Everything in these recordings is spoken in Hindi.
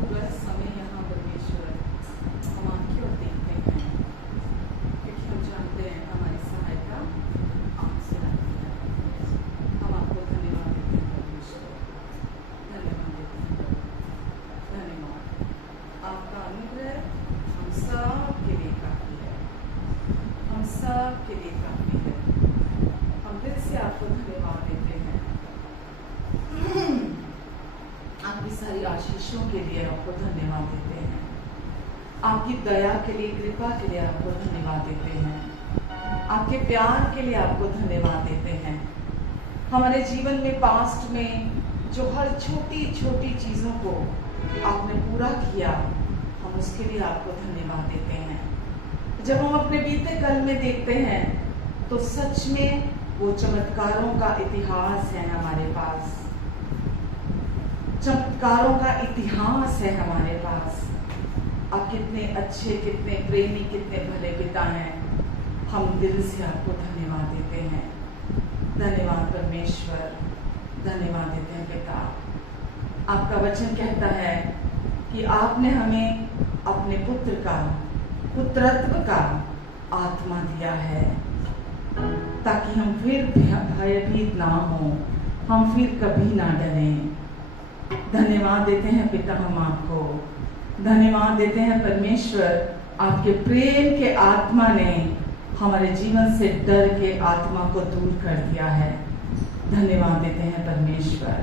पूरा समय यहाँ परमेश्वर हम आंखें और देखते हैं, क्योंकि हम जानते हैं हमारी सहायता आपसे आती है। हम आपको धन्यवाद देते हैं परमेश्वर, धन्यवाद देते हैं, धन्यवाद। आपका अनुग्रह हम सब के लिए काफी है, हम सब के लिए काफी है। हम दिल से आपको धन्यवाद देते हैं, आपकी सारी आशीषों के लिए आपको धन्यवाद देते हैं, आपकी दया के लिए, कृपा के लिए आपको धन्यवाद देते हैं, आपके प्यार के लिए आपको धन्यवाद देते हैं। हमारे जीवन में पास्ट में जो हर छोटी छोटी चीजों को आपने पूरा किया, हम उसके लिए आपको धन्यवाद देते हैं। जब हम अपने बीते कल में देखते हैं तो सच में वो चमत्कारों का इतिहास है हमारे पास, चमत्कारों का इतिहास है हमारे पास। आप कितने अच्छे, कितने प्रेमी, कितने भले पिता हैं। हम दिल से आपको धन्यवाद देते हैं। धन्यवाद परमेश्वर, धन्यवाद देते हैं पिता। आपका वचन कहता है कि आपने हमें अपने पुत्र का, पुत्रत्व का आत्मा दिया है, ताकि हम फिर भयभीत ना हो, हम फिर कभी ना डरें। धन्यवाद देते हैं पिता हम आपको, धन्यवाद देते हैं परमेश्वर। आपके प्रेम के आत्मा ने हमारे जीवन से डर के आत्मा को दूर कर दिया है। धन्यवाद देते हैं परमेश्वर।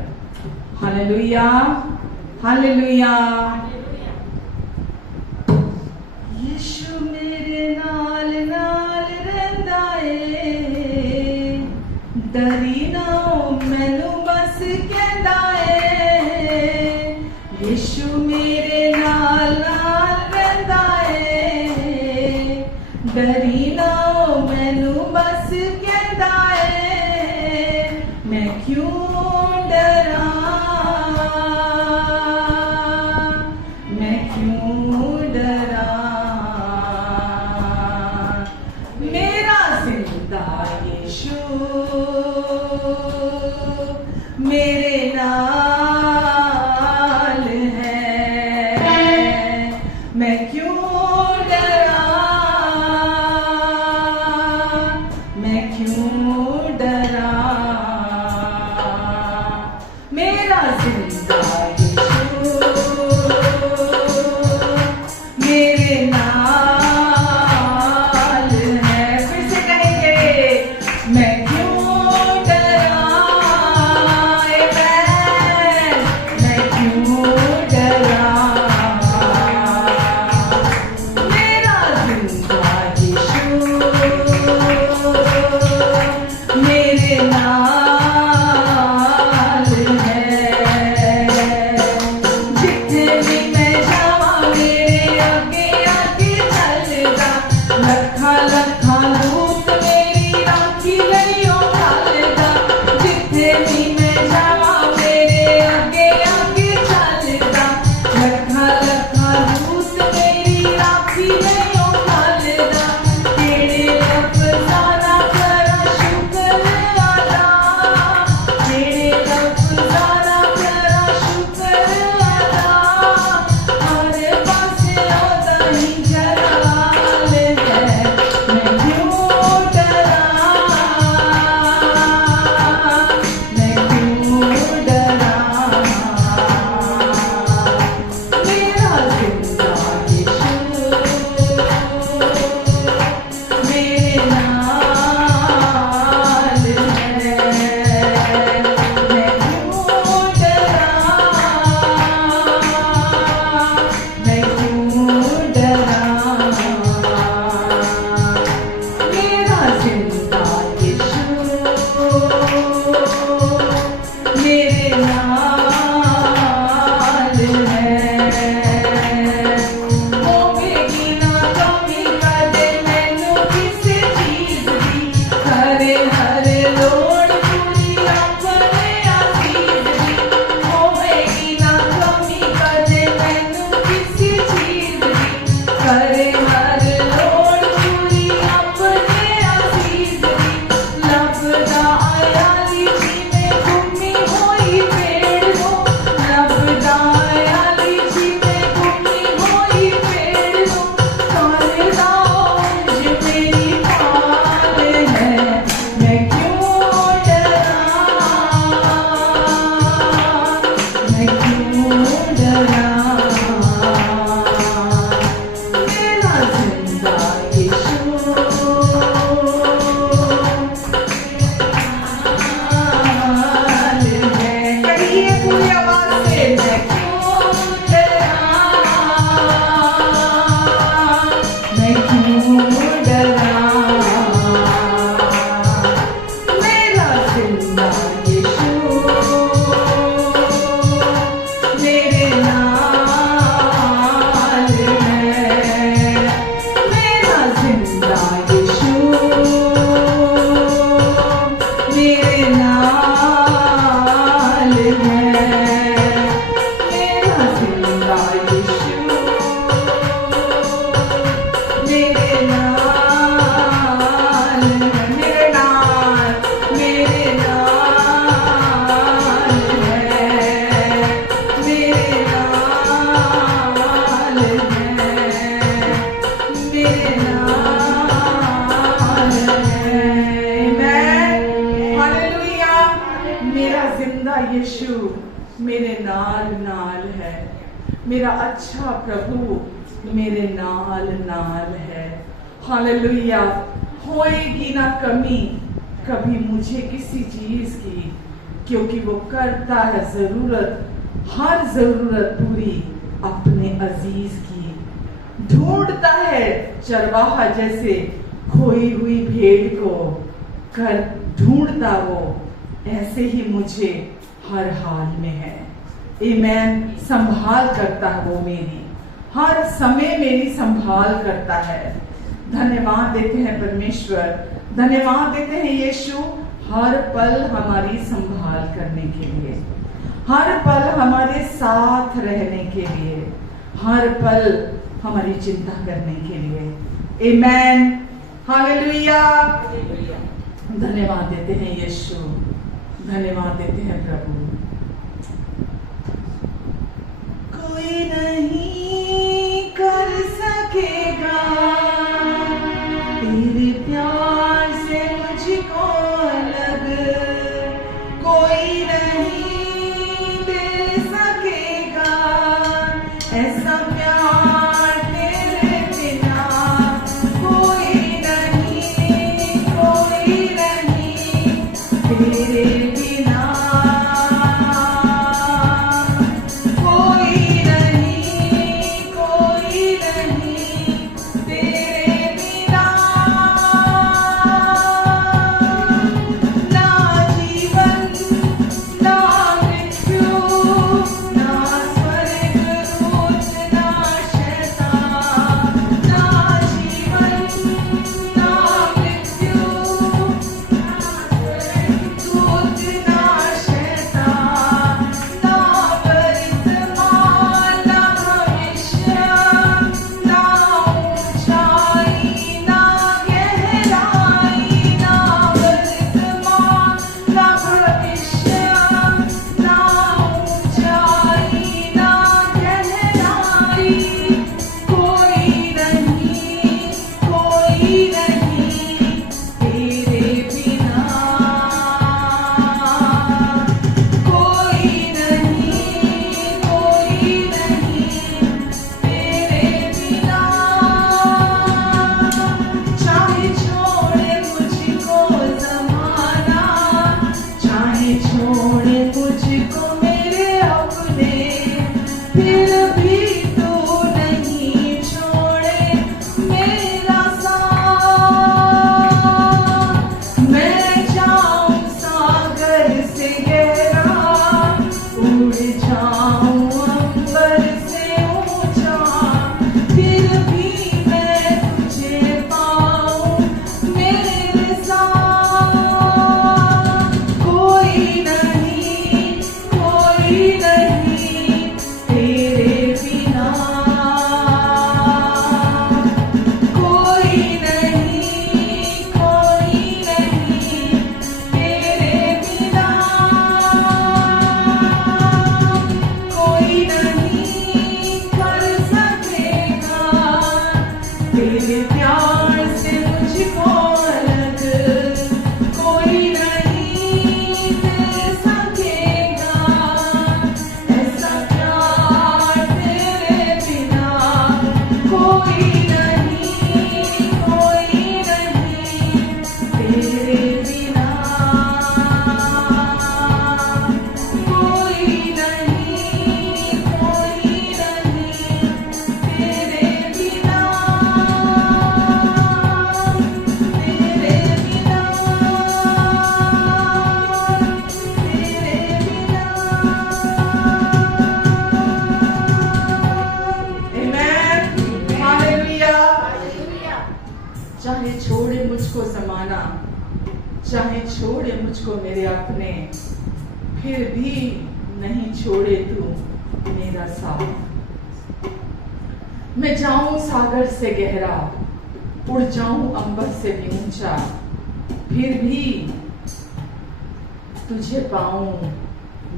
Hallelujah, hallelujah. यीशु मेरे नाल नाल रहंदा ए, डरी ना मैनू बस कहंदा ए। यीशु मेरे नाल नाल रहंदा ए, डरी ना मैनू बस कहंदा ए। मैं क्यों डरा, मैं क्यों डरा। मेरा जिंदा यीशु मेरे नाल है, मैं क्यों डरा, मैं क्यों डरा। मेरा जिंदा यीशु मेरे नाल है। फिर से कहेंगे, मैं क्यों डरा, मैं क्यों डरा। मेरा जिंदा यीशु मेरे नाल है। जिथे भी मैं जावा मेरे आगे आगे चलदा, लखा लखा लूट मेरी राखी लइयो चलदा। जिथे भी मैं जावा मेरे आगे आगे चलदा, लखा लखा लूट मेरी राखी लइयो चलदा। तेरे लफ्ज़ां दा करा शुक्र अदा, तेरे लफ्ज़ां दा करा शुक्र अदा। हर पासे ओदा ही जलाल है, मैं क्यों डरा, मैं क्यों डरा। मेरा जिंदा यीशु मेरे नाल है, मैं क्यों डरा, मैं क्यों डरा। मेरा जिंदा यीशु मेरे नाल है। होवेगी ना कमी कदे मैनू किसी चीज दी, हरे हरे लोड़ पूरी अपने असीस दी। होवेगी ना कमी कदे मैनू किसी चीज दी, हरे हरे लोड़ पूरी अपने असीस दी। लभदा आया ली जिवें घूमी होई पेड़ नूं, यीशु मेरे नाल नाल है, मेरा अच्छा प्रभु मेरे नाल नाल है। हालेलुया। होएगी ना कमी कभी मुझे किसी चीज की, क्योंकि वो करता है हर जरूरत पूरी अपने अजीज की। ढूंढता है चरवाहा जैसे खोई हुई भेड़ को, कर ढूंढता वो ऐसे ही मुझे हर हाल में है। आमीन। संभाल करता है वो मेरी, हर समय मेरी संभाल करता है। धन्यवाद देते हैं परमेश्वर, धन्यवाद देते हैं यीशु हर पल हमारी संभाल करने के लिए, हर पल हमारे साथ रहने के लिए, हर पल हमारी चिंता करने के लिए। आमीन। हालेलुया। धन्यवाद देते हैं यीशु, धन्यवाद देते हैं प्रभु। कोई नहीं कर सकेगा तेरे प्यार से मुझको अलग, कोई नहीं दे सकेगा ऐसा प्यार तेरे बिना। कोई नहीं तेरे बिना, कोई नहीं तेरे बिना। ना जीवन ना मृत्यु ना स्वर्ग दूत ना शैतान, ना जीवन ना मृत्यु दूत ना शैतान, ना वर्तमान ना भविष्य, ना ऊंचाई ना गहराई, ना वर्तमान ना भविष्य, ना ऊंचाई ना गहराई। कोई नहीं तेरे बिना, कोई नहीं तेरे बिना। चाहे छोड़े मुझको ज़माना, चाहे छोड़े मुझको मेरे अपने, फिर भी तू नहीं छोड़े मेरा साथ। मैं जाऊं सागर से गहरा, उड़ जाऊं अंबर से ऊंचा, फिर भी मैं तुझे पाऊं मेरे साथ। कोई नहीं तेरे बिना, कोई नहीं तेरे बिना, कोई नहीं कर सकेगा तेरे प्यार से मुझको अलग, कोई नहीं दे सकेगा ऐसा प्यार तेरे बिना। कोई नहीं तेरे बिना, कोई नहीं तेरे बिना, तेरे बिना, तेरे बिना। आमीन। हालेलुया। चाहे छोड़े मुझको ज़माना, चाहे छोड़े मुझको मेरे अपने, फिर भी नहीं छोड़े तू मेरा साथ। मैं जाऊं सागर से गहरा, उड़ जाऊं अंबर से भी ऊंचा, फिर भी तुझे पाऊं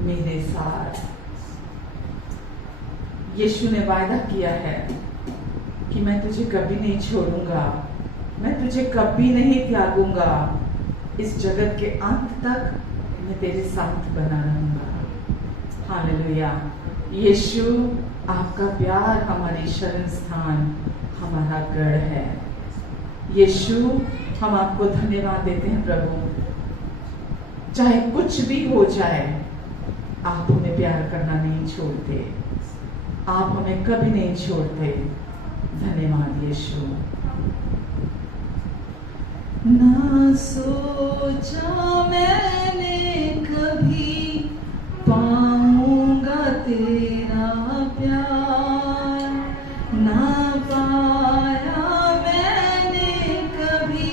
मेरे साथ। यीशु ने वायदा किया है कि मैं तुझे कभी नहीं छोड़ूंगा, मैं तुझे कभी नहीं त्यागूंगा, इस जगत के अंत तक मैं तेरे साथ बना रहूंगा। हालेलुया। यीशु, आपका प्यार हमारी शरण स्थान, हमारा गढ़ है। यीशु, हम आपको धन्यवाद देते हैं प्रभु। चाहे कुछ भी हो जाए, आप हमें प्यार करना नहीं छोड़ते, आप हमें कभी नहीं छोड़ते। धन्यवाद यीशु। ना सोचा मैंने कभी पाऊंगा तेरा प्यार, ना पाया मैंने कभी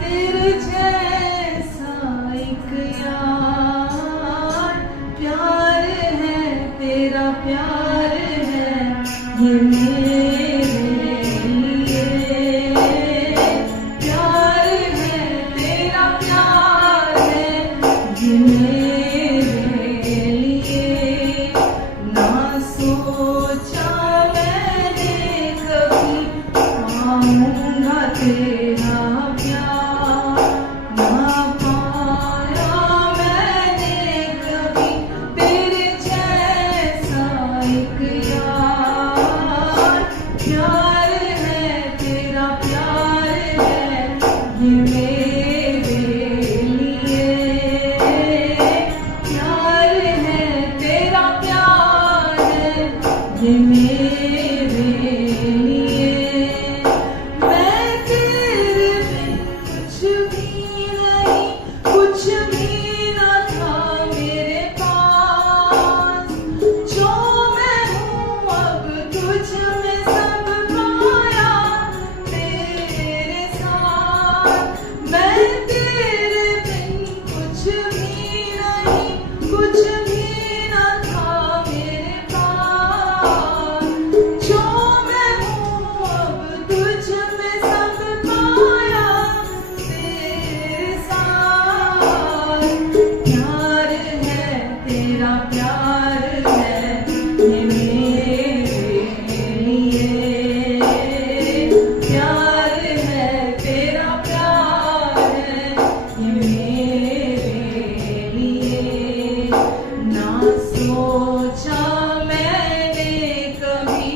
तेरे जैसा एक यार। प्यार है तेरा, प्यार है ये मेरे लिए। प्यार है तेरा, प्यार है ये मेरे लिए। ना सोचा मैंने कभी पाऊंगा तेरा प्यार, ना पाया मैंने कभी तेरे जैसा एक यार। प्यार है तेरा, प्यार है ये मेरे लिए। प्यार है तेरा, प्यार है ये मेरे लिए। मैं तेरे बिन कुछ भी नहीं, कुछ भी न था मेरे पास। जो मैं हूँ अब तुझ में सब पाया तेरे साथ। मैं तेरे बिन कुछ भी नहीं, कुछ भी न था मेरे पास। जो मैं हूँ अब तुझ में सब पाया तेरे साथ। प्यार है तेरा, प्यार है ये मेरे लिए। प्यार है तेरा, प्यार है ये मेरे लिए। ना सोचा मैंने कभी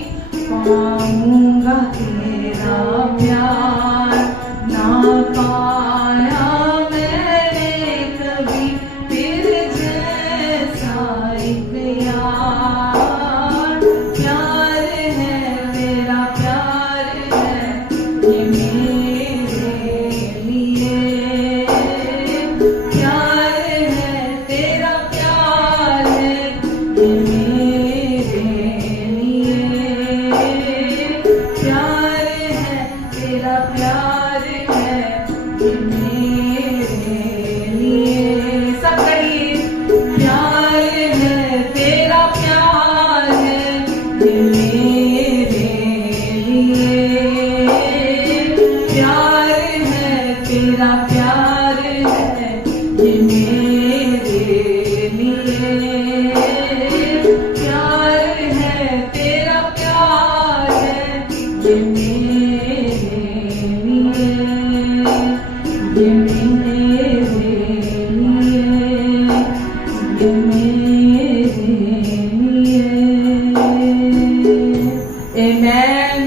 पाऊंगा तेरा प्यार, ना पाया मैंने कभी तेरे जैसा एक यार। प्यार है तेरा, प्यार है ये मेरे लिए। प्यार है तेरा, प्यार है ये मेरे लिए। प्यार है तेरा, प्यार है ये मेरे लिए। सब कहिए, प्यार है तेरा, प्यार है ये मेरे लिए। प्यार है तेरा, प्यार है ये मेरे लिए। प्यार है तेरा, प्यार है ये मेरे लिए। ये मेरे लिए, ये मेरे लिए। आमेन।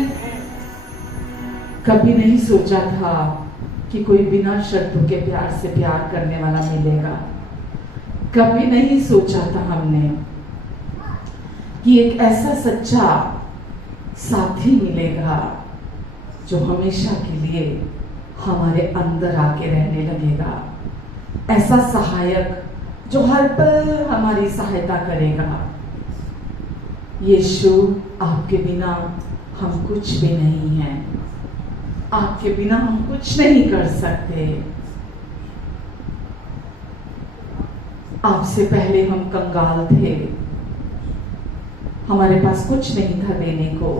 कभी नहीं सोचा था कि कोई बिना शर्तों के प्यार से प्यार करने वाला मिलेगा। कभी नहीं सोचा था हमने कि एक ऐसा सच्चा साथी मिलेगा जो हमेशा के लिए हमारे अंदर आके रहने लगेगा। ऐसा सहायक जो हर पल हमारी सहायता करेगा। यीशु, आपके बिना हम कुछ भी नहीं हैं। आपके बिना हम कुछ नहीं कर सकते। आपसे पहले हम कंगाल थे, हमारे पास कुछ नहीं था देने को,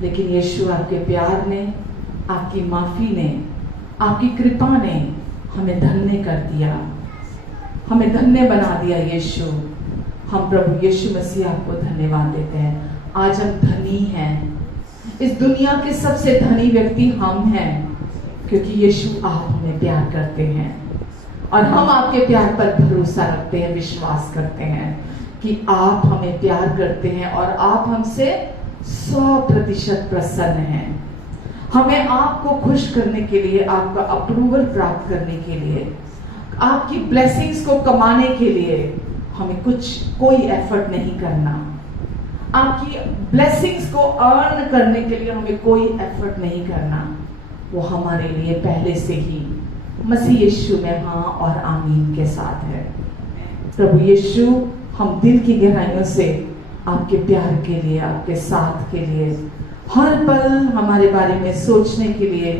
लेकिन यीशु आपके प्यार ने, आपकी माफी ने, आपकी कृपा ने हमें धन्य कर दिया, हमें धन्य बना दिया। यीशु, हम प्रभु यीशु मसीह आपको धन्यवाद देते हैं। आज हम धनी हैं, इस दुनिया के सबसे धनी व्यक्ति हम हैं, क्योंकि यीशु आप हमें प्यार करते हैं। और हम आपके प्यार पर भरोसा रखते हैं, विश्वास करते हैं कि आप हमें प्यार करते हैं और आप हमसे 100% प्रसन्न हैं। हमें आपको खुश करने के लिए, आपका अप्रूवल प्राप्त करने के लिए, आपकी ब्लेसिंग्स को कमाने के लिए हमें कोई एफर्ट नहीं करना। आपकी ब्लेसिंग्स को अर्न करने के लिए हमें कोई एफर्ट नहीं करना। वो हमारे लिए पहले से ही मसीह यीशु में हाँ और आमीन के साथ है। प्रभु यीशु, हम दिल की गहराइयों से आपके प्यार के लिए, आपके साथ के लिए, हर पल हमारे बारे में सोचने के लिए,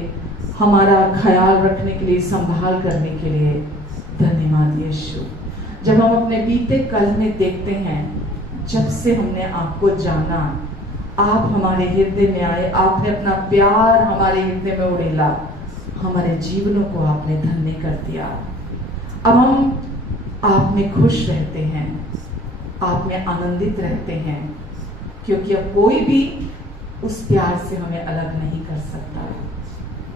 हमारा ख्याल रखने के लिए, संभाल करने के लिए धन्यवाद यीशु। जब हम अपने बीते कल में देखते हैं, जब से हमने आपको जाना, आप हमारे हृदय में आए, आपने अपना प्यार हमारे हृदय में उड़ेला, हमारे जीवनों को आपने धन्य कर दिया। अब हम आप में खुश रहते हैं, आप में आनंदित रहते हैं, क्योंकि अब कोई भी उस प्यार से हमें अलग नहीं कर सकता।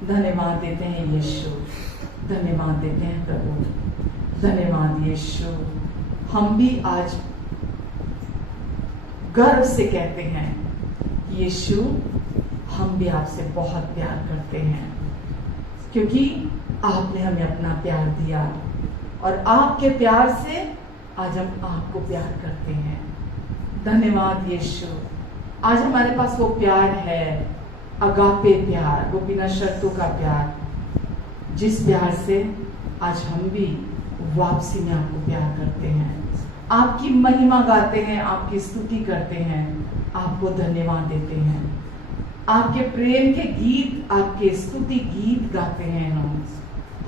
धन्यवाद देते हैं यीशु, धन्यवाद देते हैं प्रभु, धन्यवाद यीशु। हम भी आज गर्व से कहते हैं यीशु, हम भी आपसे बहुत प्यार करते हैं, क्योंकि आपने हमें अपना प्यार दिया और आपके प्यार से आज हम आपको प्यार करते हैं। धन्यवाद यीशु। आज हमारे पास वो प्यार है, अगापे प्यार, वो बिना शर्तों का प्यार, जिस प्यार से आज हम भी वापसी में आपको प्यार करते हैं, आपकी महिमा गाते हैं, आपकी स्तुति करते हैं, आपको धन्यवाद देते हैं, आपके प्रेम के गीत, आपके स्तुति गीत गाते हैं।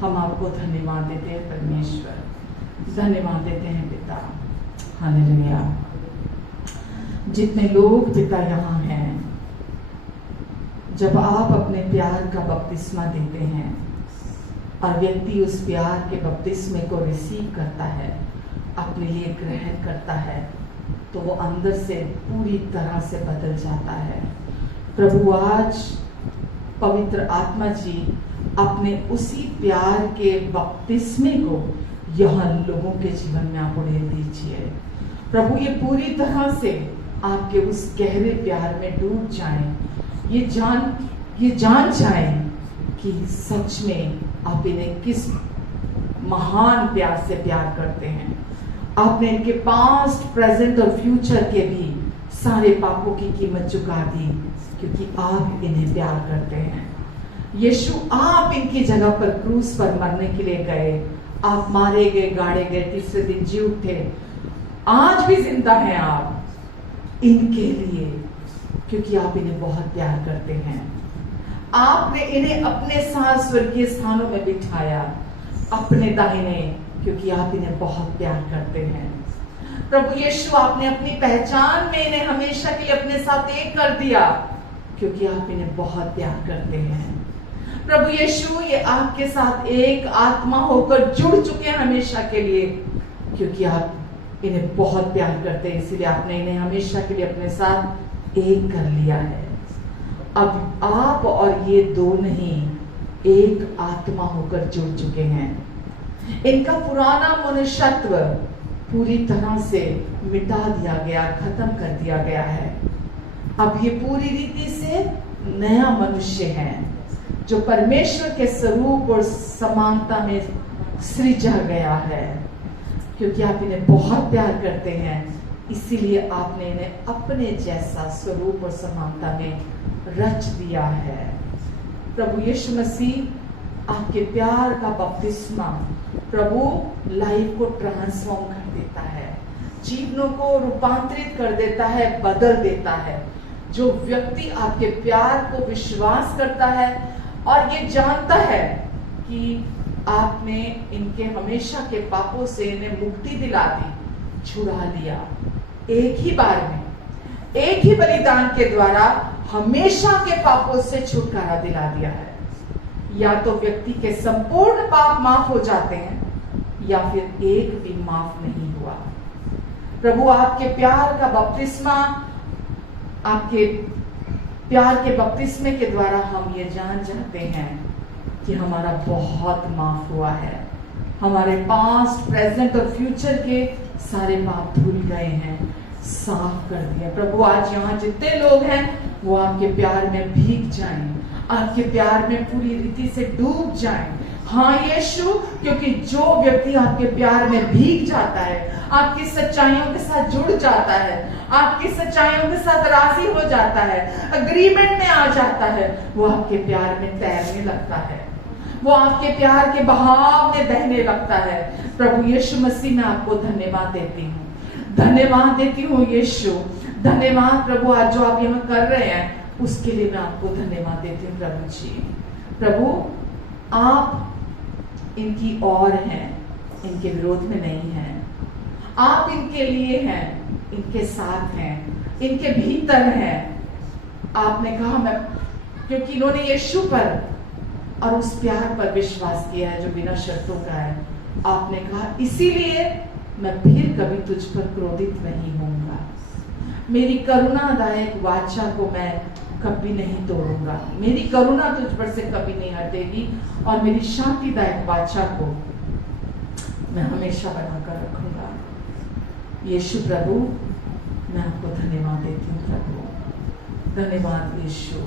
हम आपको धन्यवाद देते हैं परमेश्वर, धन्यवाद देते हैं पिता। हालेलुया। जितने लोग पिता यहाँ हैं, जब आप अपने प्यार का बपतिस्मा देते हैं और व्यक्ति उस प्यार के बपतिस्मे को रिसीव करता है, अपने लिए ग्रहण करता है, तो वो अंदर से पूरी तरह से बदल जाता है। प्रभु आज पवित्र आत्मा जी अपने उसी प्यार के बपतिस्मे को यहाँ लोगों के जीवन में आप उड़ेल दीजिए। प्रभु ये पूरी तरह से आपके उस गहरे प्यार में डूब जाएं, ये जान जाएं कि सच में आप इन्हें किस महान प्यार से प्यार करते हैं। आपने इनके पास्ट, प्रेजेंट और फ्यूचर के भी सारे पापों की कीमत चुका दी, क्योंकि आप इन्हें प्यार करते हैं। यीशु, आप इनकी जगह पर क्रूस पर मरने के लिए गए, आप मारे गए, गाड़े गए, तीसरे दिन जी उठे, आज भी जिंदा हैं आप इनके लिए, क्योंकि आप इन्हें बहुत प्यार करते हैं। आपने इन्हें अपने साथ स्वर्गीय स्थानों में बिठाया, अपने दाहिने, क्योंकि आप इन्हें बहुत प्यार करते हैं। प्रभु यीशु, आपने अपनी पहचान में इन्हें हमेशा के लिए अपने साथ एक कर दिया, क्योंकि आप इन्हें बहुत प्यार करते हैं। प्रभु यीशु, ये आपके साथ एक आत्मा होकर जुड़ चुके हैं हमेशा के लिए, क्योंकि आप इन्हें बहुत प्यार करते हैं, इसीलिए आपने इन्हें हमेशा के लिए अपने साथ एक कर लिया है। अब आप और ये दो नहीं, एक आत्मा होकर जुड़ चुके हैं। इनका पुराना मनुष्यत्व पूरी तरह से मिटा दिया गया, खत्म कर दिया गया है। अब ये पूरी रीति से नया मनुष्य है, जो परमेश्वर के स्वरूप और समानता में सृजा गया है। क्योंकि आप इन्हें बहुत प्यार करते हैं, इसीलिए आपने इन्हें अपने जैसा स्वरूप और समानता में रच दिया है। प्रभु यीशु मसीह, आपके प्यार का बपतिस्मा प्रभु लाइफ को ट्रांसफॉर्म कर देता है, जीवनों को रूपांतरित कर देता है, बदल देता है। जो व्यक्ति आपके प्यार को विश्वास करता है और ये जानता है कि आपने इनके हमेशा के पापों से इन्हें मुक्ति दिला दी, छुड़ा लिया, एक ही बार में, एक ही बलिदान के द्वारा हमेशा के पापों से छुटकारा दिला दिया है। या तो व्यक्ति के संपूर्ण पाप माफ हो जाते हैं, या फिर एक भी माफ नहीं हुआ। प्रभु, आपके प्यार का बपतिस्मा, आपके प्यार के बपतिस्मे के द्वारा हम ये जान जाते हैं कि हमारा बहुत माफ हुआ है, हमारे पास्ट, प्रेजेंट और फ्यूचर के सारे पाप धुल गए हैं, साफ कर दिया। प्रभु आज यहाँ जितने लोग हैं वो आपके प्यार में भीग जाएं, आपके प्यार में पूरी रीति से डूब जाएं। हाँ यीशु, क्योंकि जो व्यक्ति आपके प्यार में भीग जाता है, आपकी सच्चाइयों के साथ जुड़ जाता है, आपकी सच्चाइयों के साथ राजी हो जाता है, अग्रीमेंट में आ जाता है, वो आपके प्यार में तैरने लगता है, वो आपके प्यार के बहाव में बहने लगता है। प्रभु यीशु मसीह मैं आपको धन्यवाद देती हूँ, धन्यवाद देती हूँ यीशु। धन्यवाद प्रभु, आज जो आप यहाँ कर रहे हैं उसके लिए मैं आपको धन्यवाद देती हूँ प्रभु जी। प्रभु आप इनकी और हैं, इनके विरोध में नहीं हैं, आप इनके लिए हैं, इनके साथ हैं, इनके भीतर हैं। आपने कहा मैं, क्योंकि इन्होंने यीशु पर और उस प्यार पर विश्वास किया है जो बिना शर्तों का है, आपने कहा इसीलिए मैं फिर कभी तुझ पर क्रोधित नहीं होऊंगा, मेरी करुणादायक वाचा को मैं कभी नहीं तोड़ूंगा, मेरी करुणा तुझ पर से कभी नहीं हटेगी और मेरी शांतिदायक वाचा को मैं हमेशा बनाकर रखूंगा। यीशु प्रभु मैं आपको धन्यवाद देती हूँ प्रभु, धन्यवाद यीशु,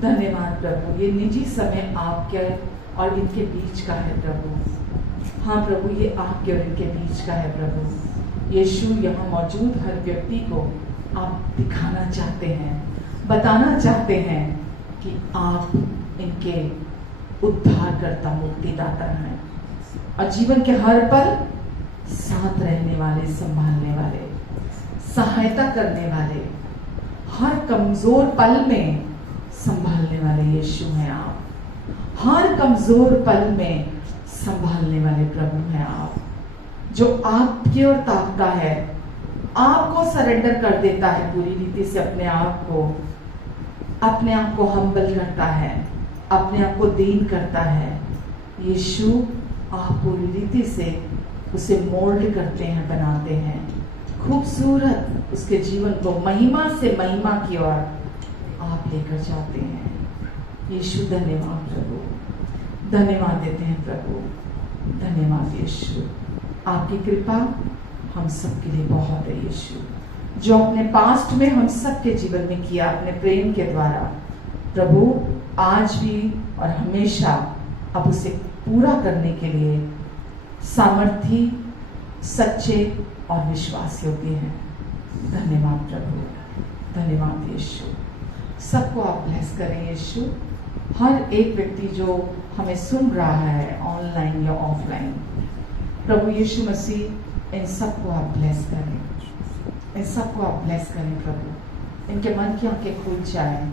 धन्यवाद प्रभु। ये निजी समय आपके और इनके बीच का है प्रभु। हाँ प्रभु, ये आपके और इनके बीच का है प्रभु। यीशु यहाँ मौजूद हर व्यक्ति को आप दिखाना चाहते हैं, बताना चाहते हैं कि आप इनके उद्धारकर्ता, मुक्तिदाता हैं और जीवन के हर पल साथ रहने वाले, संभालने वाले, सहायता करने वाले, हर कमजोर पल में संभालने वाले यीशु हैं आप। हर कमजोर पल में संभालने वाले प्रभु हैं आप, जो आपकी ओर ताकता है, आपको सरेंडर कर देता है पूरी रीति से, अपने आप को हम्बल करता है, अपने आप को दीन करता है। यीशु आप पूरी रीति से उसे मोल्ड करते हैं, बनाते हैं, खूबसूरत उसके जीवन को महिमा से महिमा की ओर आप लेकर जाते हैं। यीशु धन्यवाद प्रभु, धन्यवाद देते हैं प्रभु, धन्यवाद यीशु। आपकी कृपा हम सबके लिए बहुत है यीशु, जो अपने पास्ट में हम सबके जीवन में किया अपने प्रेम के द्वारा प्रभु, आज भी और हमेशा अब उसे पूरा करने के लिए सामर्थी, सच्चे और विश्वास योग्य हैं। धन्यवाद प्रभु, धन्यवाद यीशु। सबको आप ब्लेस करें यीशु। हर एक व्यक्ति जो हमें सुन रहा है ऑनलाइन या ऑफलाइन, प्रभु यीशु मसीह इन सबको आप ब्लेस करें, इन सबको आप ब्लेस करें प्रभु। इनके मन की आंखें खुल जाएं,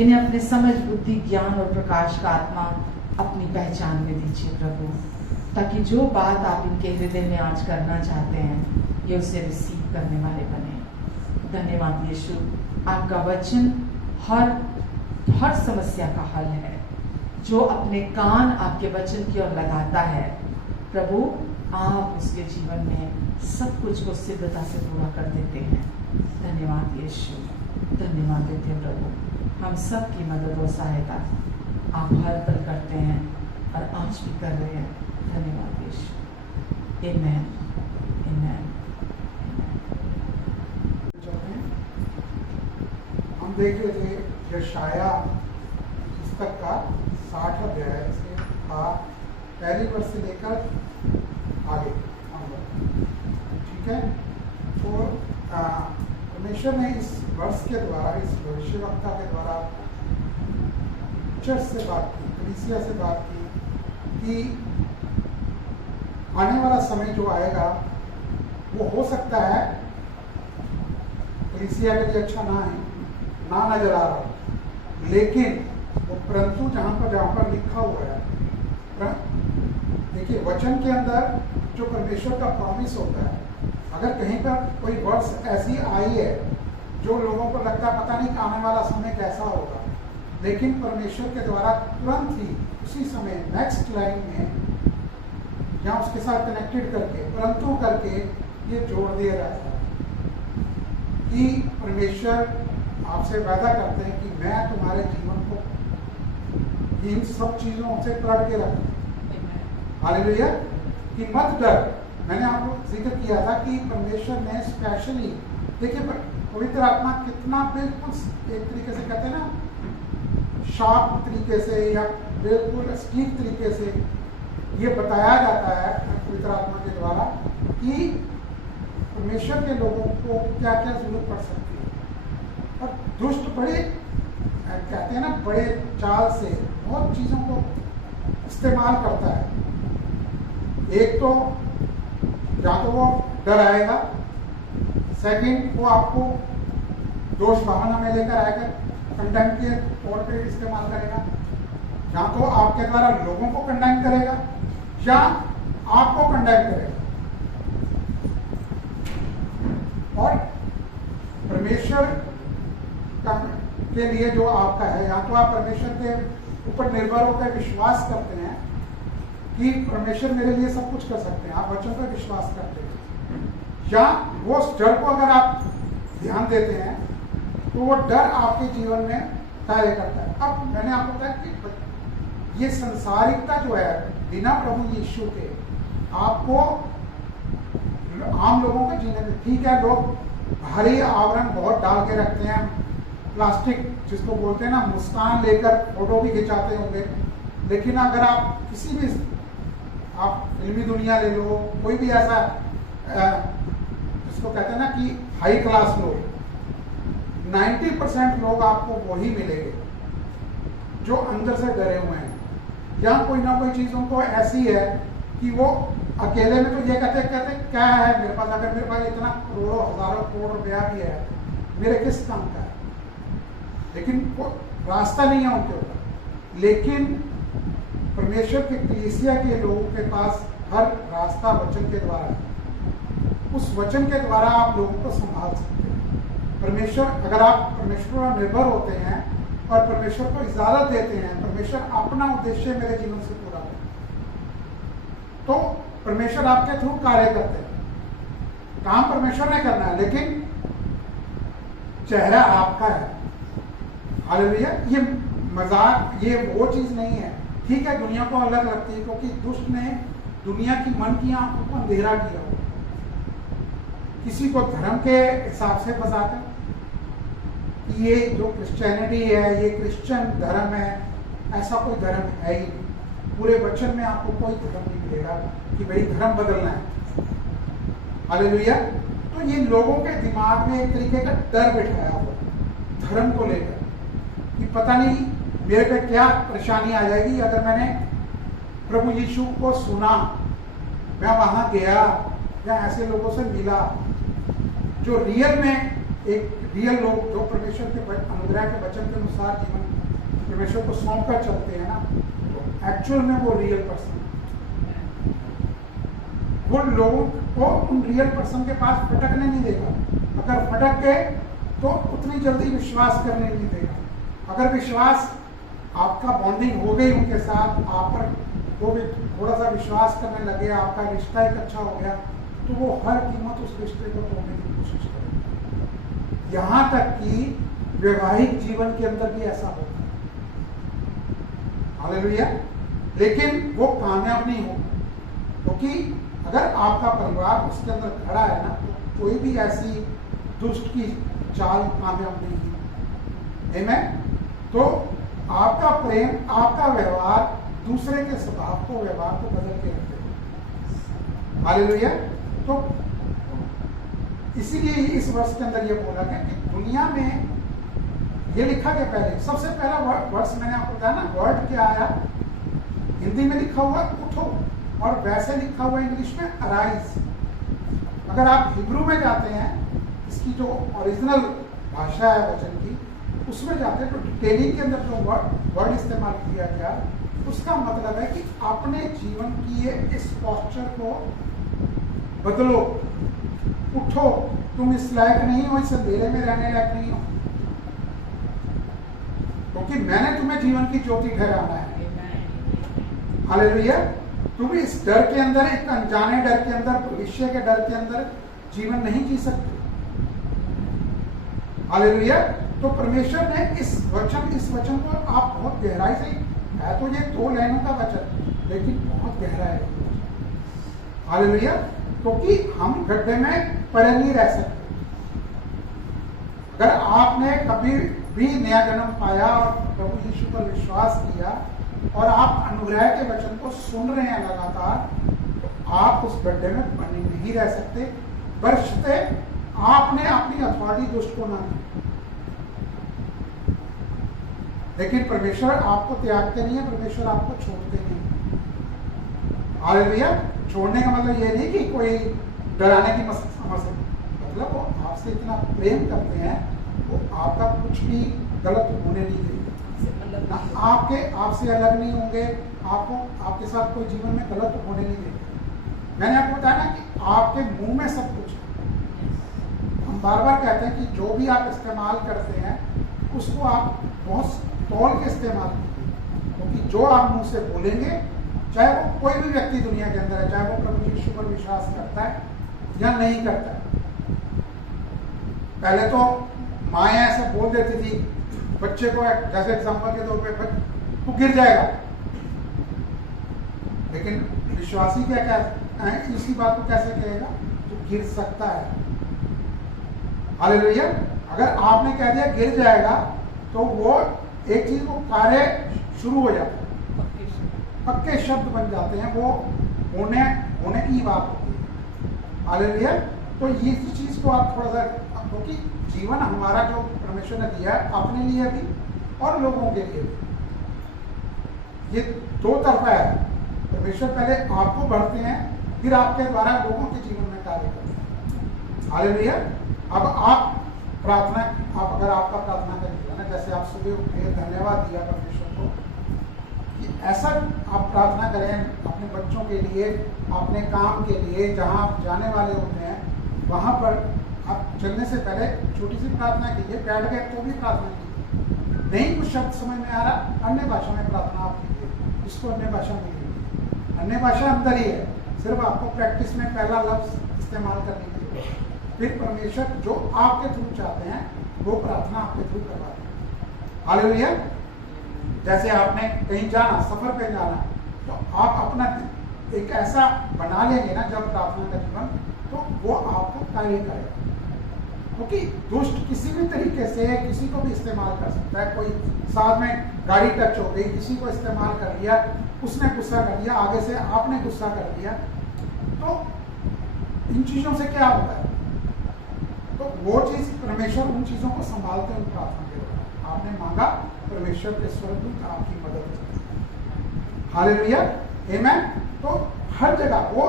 इन्हें अपने समझ, बुद्धि, ज्ञान और प्रकाश का आत्मा अपनी पहचान में दीजिए प्रभु, ताकि जो बात आप इनके हृदय में आज करना चाहते हैं ये उसे रिसीव करने वाले बने। धन्यवाद यीशु। आपका वचन हर समस्या का हल है। जो अपने कान आपके वचन की ओर लगाता है प्रभु, आप उसके जीवन में सब कुछ को सिद्धता से पूरा कर देते हैं। धन्यवाद यीशु, धन्यवाद देते हैं प्रभु। हम सब की मदद और सहायता आप हर पल करते हैं और आज भी कर रहे हैं। धन्यवाद यीशु। आमेन, आमेन। हम देख रहे थे यशाया पुस्तक का 60 अध्याय से पहली वर्ष से लेकर आगे हम लोग, ठीक है। तो परमेश्वर ने इस वर्ष के द्वारा, इस भविष्यवक्ता के द्वारा चर्च से बात की, कलीसिया से बात की कि आने वाला समय जो आएगा वो हो सकता है कलीसिया के लिए अच्छा ना नजर आ रहा, लेकिन वो परंतु जहाँ पर लिखा हुआ है, देखिए वचन के अंदर जो परमेश्वर का प्रॉमिस होता है, अगर कहीं पर कोई वर्ड्स ऐसी आई है जो लोगों को लगता है पता नहीं आने वाला समय कैसा होगा, लेकिन परमेश्वर के द्वारा तुरंत ही उसी समय नेक्स्ट लाइन में या उसके साथ कनेक्टेड करके परंतु करके ये जोड़ दिया जाता है कि परमेश्वर आपसे वादा करते हैं कि मैं तुम्हारे जीवन को इन सब चीजों से पलट के रखूं। हालेलुया। कि मत डर। मैंने आपको जिक्र किया था कि परमेश्वर ने स्पेशली, देखिए पवित्र आत्मा कितना बिल्कुल एक तरीके से कहते हैं ना शार्प तरीके से या बिल्कुल स्टीक तरीके से ये बताया जाता है पवित्र आत्मा के द्वारा कि परमेश्वर के लोगों को क्या क्या जरूरत पड़ सकती है। और दुष्ट बड़े कहते हैं ना बड़े चाल से बहुत चीज़ों को इस्तेमाल करता है। एक तो या तो वो डराएगा, सेकंड वो आपको दोष बहाना में लेकर आएगा, कंडेम के तौर पे इस्तेमाल करेगा, या तो आपके द्वारा लोगों को कंडेम करेगा या आपको कंडेम करेगा। और परमेश्वर के लिए जो आपका है, या तो आप परमेश्वर के ऊपर निर्भर होकर विश्वास करते हैं कि परमेश्वर मेरे लिए सब कुछ कर सकते हैं, आप वचन पर विश्वास करते हैं, या वो डर को अगर आप ध्यान देते हैं तो वो डर आपके जीवन में कार्य करता है। अब मैंने आपको बताया कि ये संसारिकता जो है बिना प्रभु यीशु के आपको आम लोगों का जीने में, ठीक है लोग भारी आवरण बहुत डाल के रखते हैं, प्लास्टिक जिसको बोलते हैं ना मुस्कान लेकर फोटो भी खिंचाते होंगे, लेकिन अगर आप किसी भी आप फिल्मी दुनिया ले लो, कोई भी ऐसा जिसको कहते हैं ना कि हाई क्लास लोग, 90% लोग आपको वही मिलेंगे जो अंदर से डरे हुए हैं, या कोई ना कोई चीज उनको ऐसी है कि वो अकेले में तो ये कहते क्या है मेरे पास, अगर मेरे पास इतना करोड़ों हजारों करोड़ रुपया भी है मेरे किस काम का है, लेकिन वो रास्ता नहीं है उनके ऊपर। लेकिन परमेश्वर के कलीसिया के लोगों के पास हर रास्ता वचन के द्वारा है, उस वचन के द्वारा आप लोगों को संभाल सकते हैं। परमेश्वर, अगर आप परमेश्वर पर निर्भर होते हैं और परमेश्वर को इजाजत देते हैं, परमेश्वर अपना उद्देश्य मेरे जीवन से पूरा करे, तो परमेश्वर आपके थ्रू कार्य करते हैं। काम परमेश्वर ने करना है, लेकिन चेहरा आपका है। हालेलुया। ये मजाक, ये वो चीज नहीं है। ठीक है, दुनिया को अलग लगती है क्योंकि दुष्ट ने दुनिया की मन की आंखों को अंधेरा किया हो, किसी को धर्म के हिसाब से फंसाकर ये जो क्रिश्चियनिटी है ये क्रिश्चियन धर्म है, ऐसा कोई धर्म है ही नहीं। पूरे वचन में आपको कोई धर्म नहीं मिलेगा कि भाई धर्म बदलना है। हालेलुया। तो ये लोगों के दिमाग में एक तरीके का डर बिठाया हुआ धर्म को लेकर कि पता नहीं मेरे पे क्या परेशानी आ जाएगी अगर मैंने प्रभु यीशु को सुना, मैं वहां गया या ऐसे लोगों से मिला जो रियल में एक रियल लोग जो परमेश्वर के अनुग्रह के वचन के अनुसार जीवन परमेश्वर को सौंप कर चलते हैं ना, तो एक्चुअल में वो रियल पर्सन, वो लोगों को उन रियल पर्सन के पास फटकने नहीं देगा। अगर फटक गए तो उतनी जल्दी विश्वास करने नहीं देगा। अगर विश्वास आपका बॉन्डिंग हो गई उनके साथ, आप पर वो भी थोड़ा सा विश्वास करने लगे, आपका रिश्ता एक अच्छा हो गया, तो वो हर कीमत उस रिश्ते को तोड़ने की कोशिश करेगा। यहाँ तक कि वैवाहिक जीवन के अंदर भी ऐसा होता है। हालेलुया। लेकिन वो कामयाब नहीं होगा, क्योंकि अगर आपका परिवार उसके अंदर खड़ा है ना, तो कोई भी ऐसी दुष्ट की चाल कामयाब नहीं है। आमीन। तो आपका प्रेम, आपका व्यवहार दूसरे के स्वभाव को, व्यवहार को बदल के रखे। हालेलुया। तो इसीलिए इस वर्ष के अंदर ये बोला गया कि दुनिया में ये लिखा गया, पहले सबसे पहला वर्ष मैंने आपको बताया ना, वर्ड क्या आया, हिंदी में लिखा हुआ उठो, और वैसे लिखा हुआ इंग्लिश में अराइज। अगर आप हिब्रू में जाते हैं, इसकी जो ओरिजिनल भाषा है वचन की, उसमें जाते हैं तो डिटेलिंग के अंदर जो वर्ड इस्तेमाल किया गया, उसका मतलब है कि अपने जीवन की इस पोस्चर को बदलो, उठो। तुम इस लायक नहीं हो, इस अंधेरे में रहने लायक नहीं हो, क्योंकि मैंने तुम्हें जीवन की ज्योति ठहराना है। हालेलुया। तुम इस डर के अंदर, एक अनजाने डर के अंदर, भविष्य के डर के अंदर जीवन नहीं जी सकते। हालेलुया। तो परमेश्वर ने इस वचन को आप बहुत गहराई से, है तो ये 2 लाइनों का वचन, लेकिन बहुत गहरा है। हालेलुया। क्योंकि हम गड्ढे में पड़े नहीं रह सकते। अगर आपने कभी भी नया जन्म पाया और प्रभु यीशु पर विश्वास किया और आप अनुग्रह के वचन को सुन रहे हैं लगातार, तो आप उस गड्ढे में बने नहीं रह सकते, बशर्ते आपने अपनी अथॉरिटी दुष्ट को ना दी। लेकिन परमेश्वर आपको त्यागते नहीं है, परमेश्वर आपको छोड़ते नहीं है। हालेलुया। छोड़ने का मतलब ये नहीं कि कोई डराने की समस्या, मतलब वो आपसे इतना प्रेम करते हैं, वो आपका कुछ भी गलत होने नहीं देंगे, ना आपसे अलग नहीं होंगे, आपको आपके साथ कोई जीवन में गलत होने नहीं देंगे। मैंने आपको बताया ना कि आपके मुंह में सब कुछ है। हम बार बार कहते हैं कि जो भी आप इस्तेमाल करते हैं उसको आप बहुत तौल के इस्तेमाल कीजिए, क्योंकि जो आप मुंह से बोलेंगे, चाहे वो कोई भी व्यक्ति दुनिया के अंदर है, चाहे वो प्रभु यीशु पर विश्वास करता है या नहीं करता है। पहले तो माएँ ऐसे बोल देती थी बच्चे को, जैसे एग्जाम्पल के तौर पे तू गिर जाएगा, लेकिन विश्वासी क्या कहता है, इसी बात को कैसे कहेगा, तू गिर सकता है। हालेलुया। अगर आपने कह दिया गिर जाएगा, तो वो एक चीज को कार्य शुरू हो जाता है, पक्के शब्द बन जाते हैं, वो होने की बात होती है। हालेलुया। तो ये चीज को आप थोड़ा सा, क्योंकि जीवन हमारा जो परमेश्वर ने दिया है अपने लिए भी और लोगों के लिए भी, ये दो तरफा है। परमेश्वर पहले आपको बढ़ते हैं, फिर आपके द्वारा लोगों के जीवन में कार्य करते हैं। हालेलुया। अब आप प्रार्थना, आप अगर आपका प्रार्थना करेंगे ना, जैसे आप सुबह उठे, धन्यवाद दिया परमेश्वर को, कि ऐसा आप प्रार्थना करें अपने बच्चों के लिए, अपने काम के लिए, जहां आप जाने वाले होते हैं वहां पर आप चलने से पहले छोटी सी प्रार्थना कीजिए। बैठ गए तो भी प्रार्थना कीजिए। नहीं कुछ शब्द समझ में आ रहा, अन्य भाषा में प्रार्थना आप कीजिए, इसको अन्य भाषा में कीजिए। अन्य भाषा अंदर ही है, सिर्फ आपको प्रैक्टिस में पहला लफ्ज इस्तेमाल करने की जरूरत है। फिर परमेश्वर जो आपके थ्रू चाहते हैं वो प्रार्थना आपके थ्रू करवाते हैं। हालेलुया। जैसे आपने कहीं जाना, सफर पे जाना, तो आप अपना एक ऐसा बना लेंगे ना जब प्रार्थना का जीवन, तो वो आपको कार्य करेगा। क्योंकि दुष्ट किसी भी तरीके से किसी को भी इस्तेमाल कर सकता है। कोई साथ में गाड़ी टच हो गई, किसी को इस्तेमाल कर लिया, उसने गुस्सा कर लिया, आगे से आपने गुस्सा कर लिया, तो इन चीजों से क्या होता है, तो वो चीज परमेश्वर उन चीजों को संभालते हैं। प्रार्थना के दौरान आपने मांगा, परमेश्वर के स्वर्गदूत आपकी मदद करते। हालेलुया। आमीन। तो हर जगह वो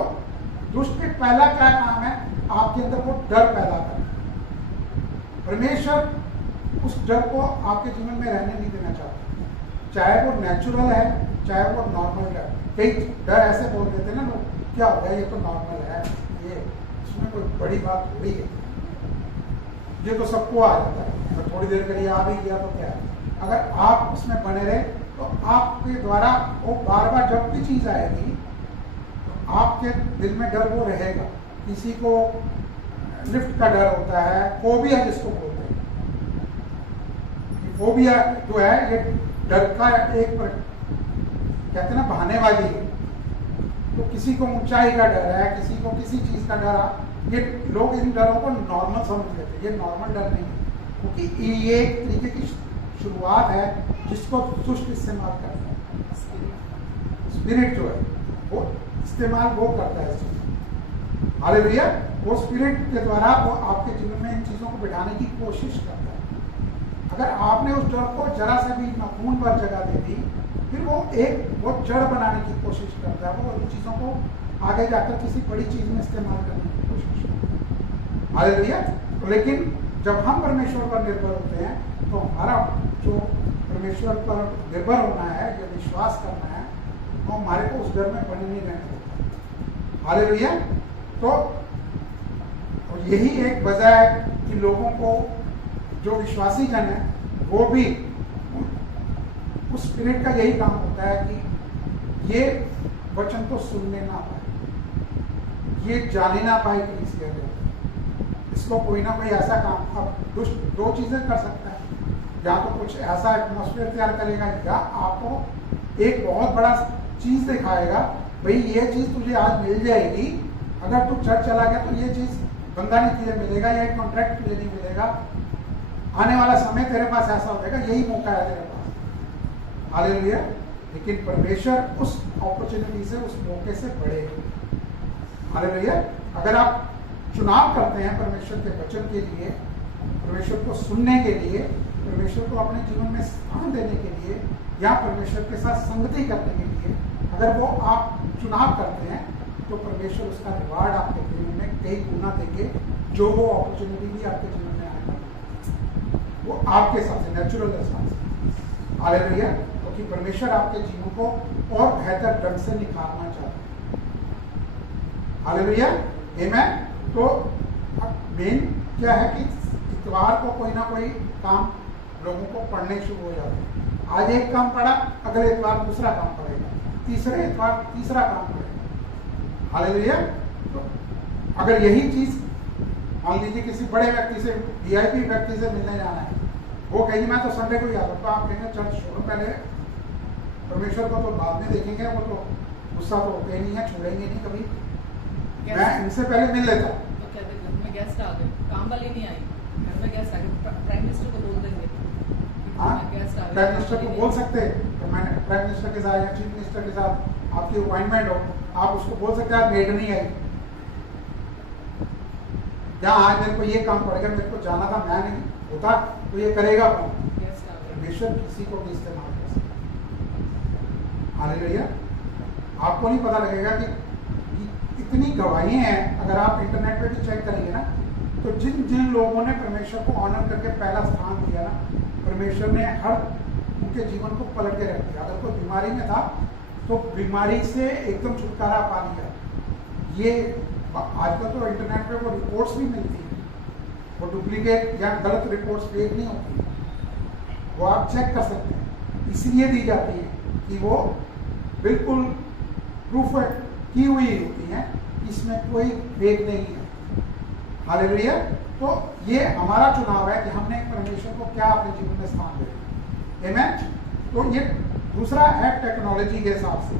दुष्ट के पहला क्या काम है, आपके अंदर वो डर पैदा करना। परमेश्वर उस डर को आपके जीवन में रहने नहीं देना चाहता, चाहे वो नेचुरल है, चाहे वो नॉर्मल डर। कई डर ऐसे बोल देते हैं ना लोग, क्या हो गया, ये तो नॉर्मल है, ये इसमें कोई बड़ी बात थोड़ी है, ये तो सबको आ जाता है, अगर थोड़ी देर के लिए आ भी गया तो क्या है। अगर आप उसमें बने रहे तो आपके द्वारा वो बार बार जब भी चीज आएगी तो आपके दिल में डर वो रहेगा। किसी को लिफ्ट का डर होता है, फोबिया जिसको बोलते हैं, फोबिया जो है ये डर का एक कहते हैं ना बहानेबाजी है। तो किसी को ऊंचाई का डर है, किसी को किसी चीज का डर है, ये लोग इन डरों को नॉर्मल समझ लेते हैं। ये नॉर्मल डर नहीं है, क्योंकि ये एक तरीके की शुरुआत है जिसको दुष्ट इस्तेमाल करता है। स्पिरिट जो है वो इस्तेमाल वो करता है इस चीज। हालेलुया। वो स्पिरिट के द्वारा वो आपके जीवन में इन चीजों को बिठाने की कोशिश करता है। अगर आपने उस डर को जरा से भी नखून पर जगह दे दी, फिर वो जड़ बनाने की कोशिश करता है। वो उन चीजों को आगे जाकर किसी बड़ी चीज में इस्तेमाल करने की कोशिश करता है। हालेलुया। लेकिन जब हम परमेश्वर पर निर्भर होते हैं तो हमारा जो परमेश्वर पर निर्भर होना है, जो विश्वास करना है, वो हमारे को उस डर में बने नहीं रहने देता। हालेलुया। तो यही एक वजह है कि लोगों को, जो विश्वासी जन है, वो भी उस स्पिरिट का यही काम होता है कि ये वचन को सुनने ना पाए, ये जाने ना पाए कि इसी इसको कोई ना कोई ऐसा काम। अब दुष्ट दो चीजें कर सकता है, या तो कुछ ऐसा एटमॉस्फेयर तैयार करेगा या आपको एक बहुत बड़ा चीज दिखाएगा भाई ये चीज तुझे आज मिल जाएगी, अगर तू चर्च चला गया तो ये चीज गंगा नहीं तुझे मिलेगा, ये कॉन्ट्रैक्ट तुझे नहीं मिलेगा, आने वाला समय तेरे पास ऐसा हो जाएगा, यही मौका है तेरे पास। हालेलुया। लेकिन परमेश्वर उस अपॉर्चुनिटी से, उस मौके से बड़े हैं। हालेलुया। अगर आप चुनाव करते हैं परमेश्वर के वचन के लिए, परमेश्वर को सुनने के लिए, परमेश्वर को अपने जीवन में स्थान देने के लिए, या परमेश्वर के साथ संगति करने के लिए अगर वो आप चुनाव करते हैं, तो परमेश्वर उसका रिवार्ड आपके जीवन में कई गुना देंगे। जो वो अपॉर्चुनिटी भी आपके जीवन में आएगा वो आपके साथ से नेचुरल हिसाब से। हालेलुया। क्योंकि परमेश्वर आपके जीवन को और बेहतर ढंग से निखारना चाहते हैं। हालेलुया। आमीन। तो मेन क्या है कि इतवार को कोई ना कोई काम लोगों को पढ़ने शुरू हो जाते हैं। आज एक काम पढ़ा, अगले इतवार दूसरा काम पढ़ेगा, तीसरे इतवार तीसरा काम पढ़ेगा। हालेलुया। तो अगर यही चीज मान लीजिए किसी बड़े व्यक्ति से, वीआईपी व्यक्ति से मिलने जाना है, वो कहेगी मैं तो संडे को ही आता हूं, तो आप कहेंगे चर्च छोड़ो पहले, परमेश्वर को तो बाद में देखेंगे, वो तो गुस्सा तो होते नहीं है, छोड़ेंगे नहीं कभी, मैं इनसे पहले मिल लेता हूँ। तो कहते घर में गेस्ट आ गए, काम वाली नहीं आई, घर में गेस्ट आ गए, प्राइम मिनिस्टर को बोल देंगे। हाँ, गेस्ट आ गए, प्राइम मिनिस्टर को बोल सकते हैं तो मैंने प्राइम मिनिस्टर के साथ या चीफ मिनिस्टर के साथ आपकी अपॉइंटमेंट हो, आप उसको बोल सकते हैं आप मेड नहीं आई, या आज मेरे को ये काम पड़ेगा, मेरे को जाना था, मैं नहीं होता तो ये करेगा कौन? परमेश्वर किसी को भी इस्तेमाल कर सकता। हालेलुया। आपको नहीं पता लगेगा कि इतनी गवाहियां हैं, अगर आप इंटरनेट पे भी चेक करेंगे ना, तो जिन जिन लोगों ने परमेश्वर को ऑनर करके पहला स्थान दिया ना, परमेश्वर ने हर उनके जीवन को पलट के रख दिया। अगर कोई बीमारी में था तो बीमारी से एकदम छुटकारा पा लिया। ये आजकल तो इंटरनेट पे वो रिपोर्ट्स भी मिलती हैं, वो डुप्लीकेट या गलत रिपोर्ट्स फेक नहीं होती, वो आप चेक कर सकते हैं। इसलिए दी जाती है कि वो बिल्कुल प्रूफ की हुई होती है, इसमें कोई फेक नहीं है। हालेलुया। तो ये हमारा चुनाव है कि हमने परमेश्वर को क्या अपने जीवन में स्थान देना। आमीन। तो ये दूसरा है टेक्नोलॉजी के हिसाब से,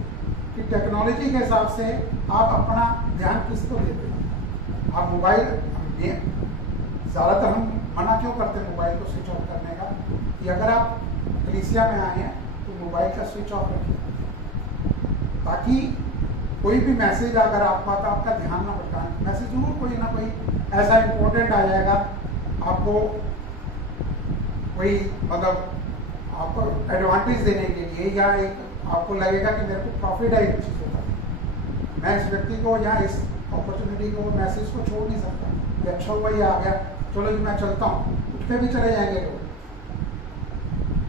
कि टेक्नोलॉजी के हिसाब से आप अपना ध्यान किसको देते हैं। आप मोबाइल, ज़्यादातर हम मना क्यों करते हैं मोबाइल को स्विच ऑफ करने का, कि अगर आप कलीसिया में आए हैं तो मोबाइल का स्विच ऑफ रखिए, ताकि कोई भी मैसेज अगर आपका तो आपका ध्यान ना भटकाए। मैसेज जरूर कोई ना कोई ऐसा इम्पोर्टेंट आ जाएगा, आपको कोई मतलब आपको एडवांटेज देने के लिए, या एक आपको लगेगा कि मेरे को प्रॉफिट है इन चीज़ों का, मैं इस व्यक्ति को या इस अपॉर्चुनिटी को, मैसेज को छोड़ नहीं सकता। ये अच्छा हुआ ये आ गया, चलो जी मैं चलता हूँ, उठ के भी चले जाएंगे लोग।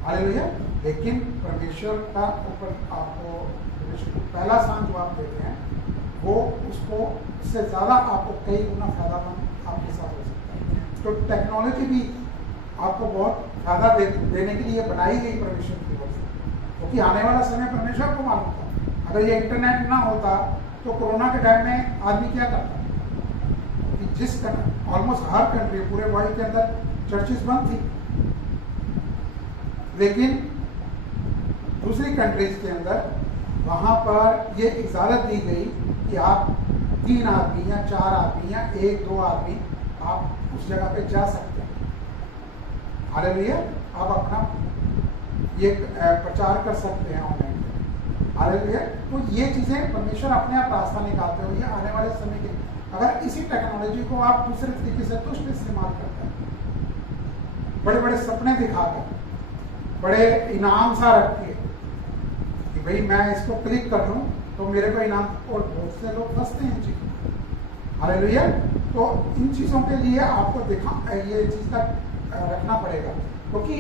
हालेलुया। लेकिन परमेश्वर का ऊपर आपको पहला स्थान जो आप देते हैं, वो उसको इससे ज़्यादा आपको कई गुना फायदामंद आपके साथ हो सकता है। तो टेक्नोलॉजी भी आपको बहुत फायदा देने के लिए बनाई गई परमेश्वर की ओर से, क्योंकि आने वाला समय परमेश्वर को मालूम था। अगर ये इंटरनेट ना होता तो कोरोना के टाइम में आदमी क्या करता, कि जिस ऑलमोस्ट हर कंट्री, पूरे वर्ल्ड के अंदर चर्चेस बंद थी, लेकिन दूसरी कंट्रीज के अंदर वहाँ पर ये इजाज़त दी गई कि आप 3 आदमी या 4 आदमी या 1-2 आदमी आप उस जगह पे जा सकते हैं। हालेलुया। आप अपना ये प्रचार कर सकते हैं ऑनलाइन। हालेलुया। तो ये चीज़ें परमेश्वर अपने आप रास्ता निकालते हुए आने वाले समय के, अगर इसी टेक्नोलॉजी को आप दूसरे तरीके से दुष्ट इस्तेमाल करते हैं, बड़े बड़े सपने दिखाकर, बड़े इनाम सा रख के कि भाई मैं इसको क्लिक कर लूँ तो मेरे को इनाम, और बहुत से लोग फंसते हैं चीज़ों। हालेलुया। तो इन चीज़ों के लिए आपको ये चीज़ का रखना पड़ेगा, क्योंकि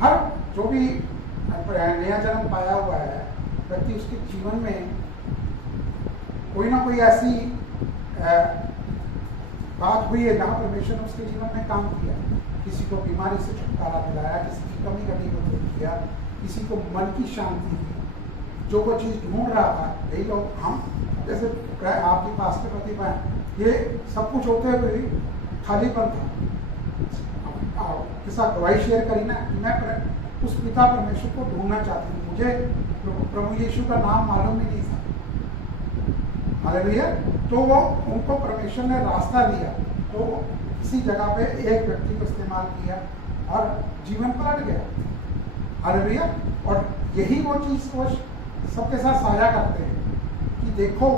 हर जो भी नया जन्म पाया हुआ है व्यक्ति, उसके जीवन में कोई ना कोई ऐसी बात हुई है जहाँ परमेश्वर ने उसके जीवन में काम किया। किसी को बीमारी से छुटकारा दिलाया, किसी की कमी कमी को दूर किया, किसी को मन की शांति दी, जो वो चीज़ ढूंढ रहा था। यही लोग हम जैसे आपके पास के प्रतिभा, ये सब कुछ होते हुए खालीपन था, के साथ गवाही शेयर करी ना, मैं उस पिता परमेश्वर को ढूंढना चाहती हूँ, मुझे प्रभु यीशु का नाम मालूम ही नहीं था। हालेलुया। तो वो उनको परमेश्वर ने रास्ता दिया, तो किसी जगह पे एक व्यक्ति को इस्तेमाल किया और जीवन पलट गया। हालेलुया। और यही वो चीज़ वो सबके साथ साझा करते हैं कि देखो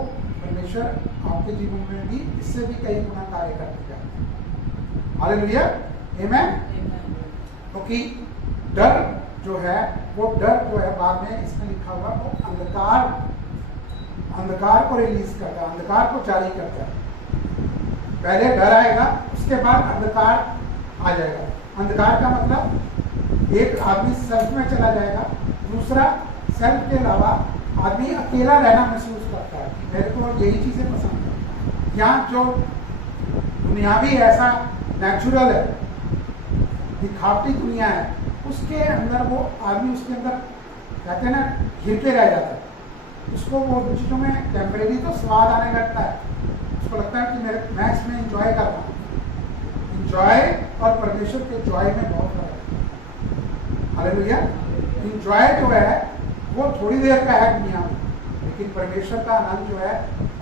परमेश्वर आपके जीवन में भी इससे भी कई गुना कार्य करते जाते हैं। हालेलुया। आमीन। क्योंकि डर जो है वो बाद में इसमें लिखा हुआ वो अंधकार को रिलीज करता है, अंधकार को जारी करता है। पहले डर आएगा, उसके बाद अंधकार आ जाएगा। अंधकार का मतलब एक आदमी सेल्फ में चला जाएगा, दूसरा सेल्फ के अलावा आदमी अकेला रहना महसूस करता है कि मेरे को यही चीजें पसंद है। यहाँ जो दुनियावी ऐसा नेचुरल है, दिखावटी दुनिया है, उसके अंदर वो आदमी उसके अंदर कहते हैं ना घिर के रह जाता है। उसको वो चीज़ों में टेम्परेरी तो स्वाद आने लगता है, उसको लगता है कि मैं इसमें इंजॉय कर रहा हूँ। इंजॉय और परमेश्वर के जॉय में बहुत फर्क है। हालेलुया। इंजॉय जो है वो थोड़ी देर का है दुनिया में, लेकिन परमेश्वर का आनंद जो है